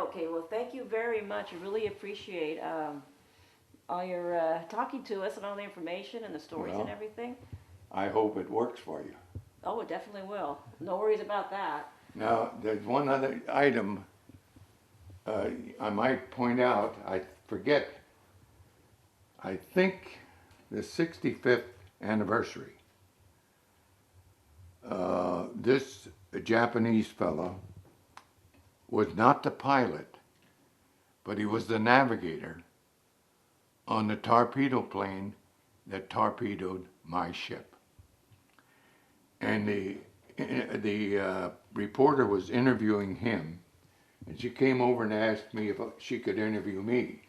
Okay, well, thank you very much. I really appreciate all your talking to us and all the information and the stories and everything. I hope it works for you. Oh, it definitely will. No worries about that. Now, there's one other item I might point out. I forget. I think the 65th anniversary. This Japanese fellow was not the pilot, but he was the navigator on the torpedo plane that torpedoed my ship. And the reporter was interviewing him, and she came over and asked me if she could interview me.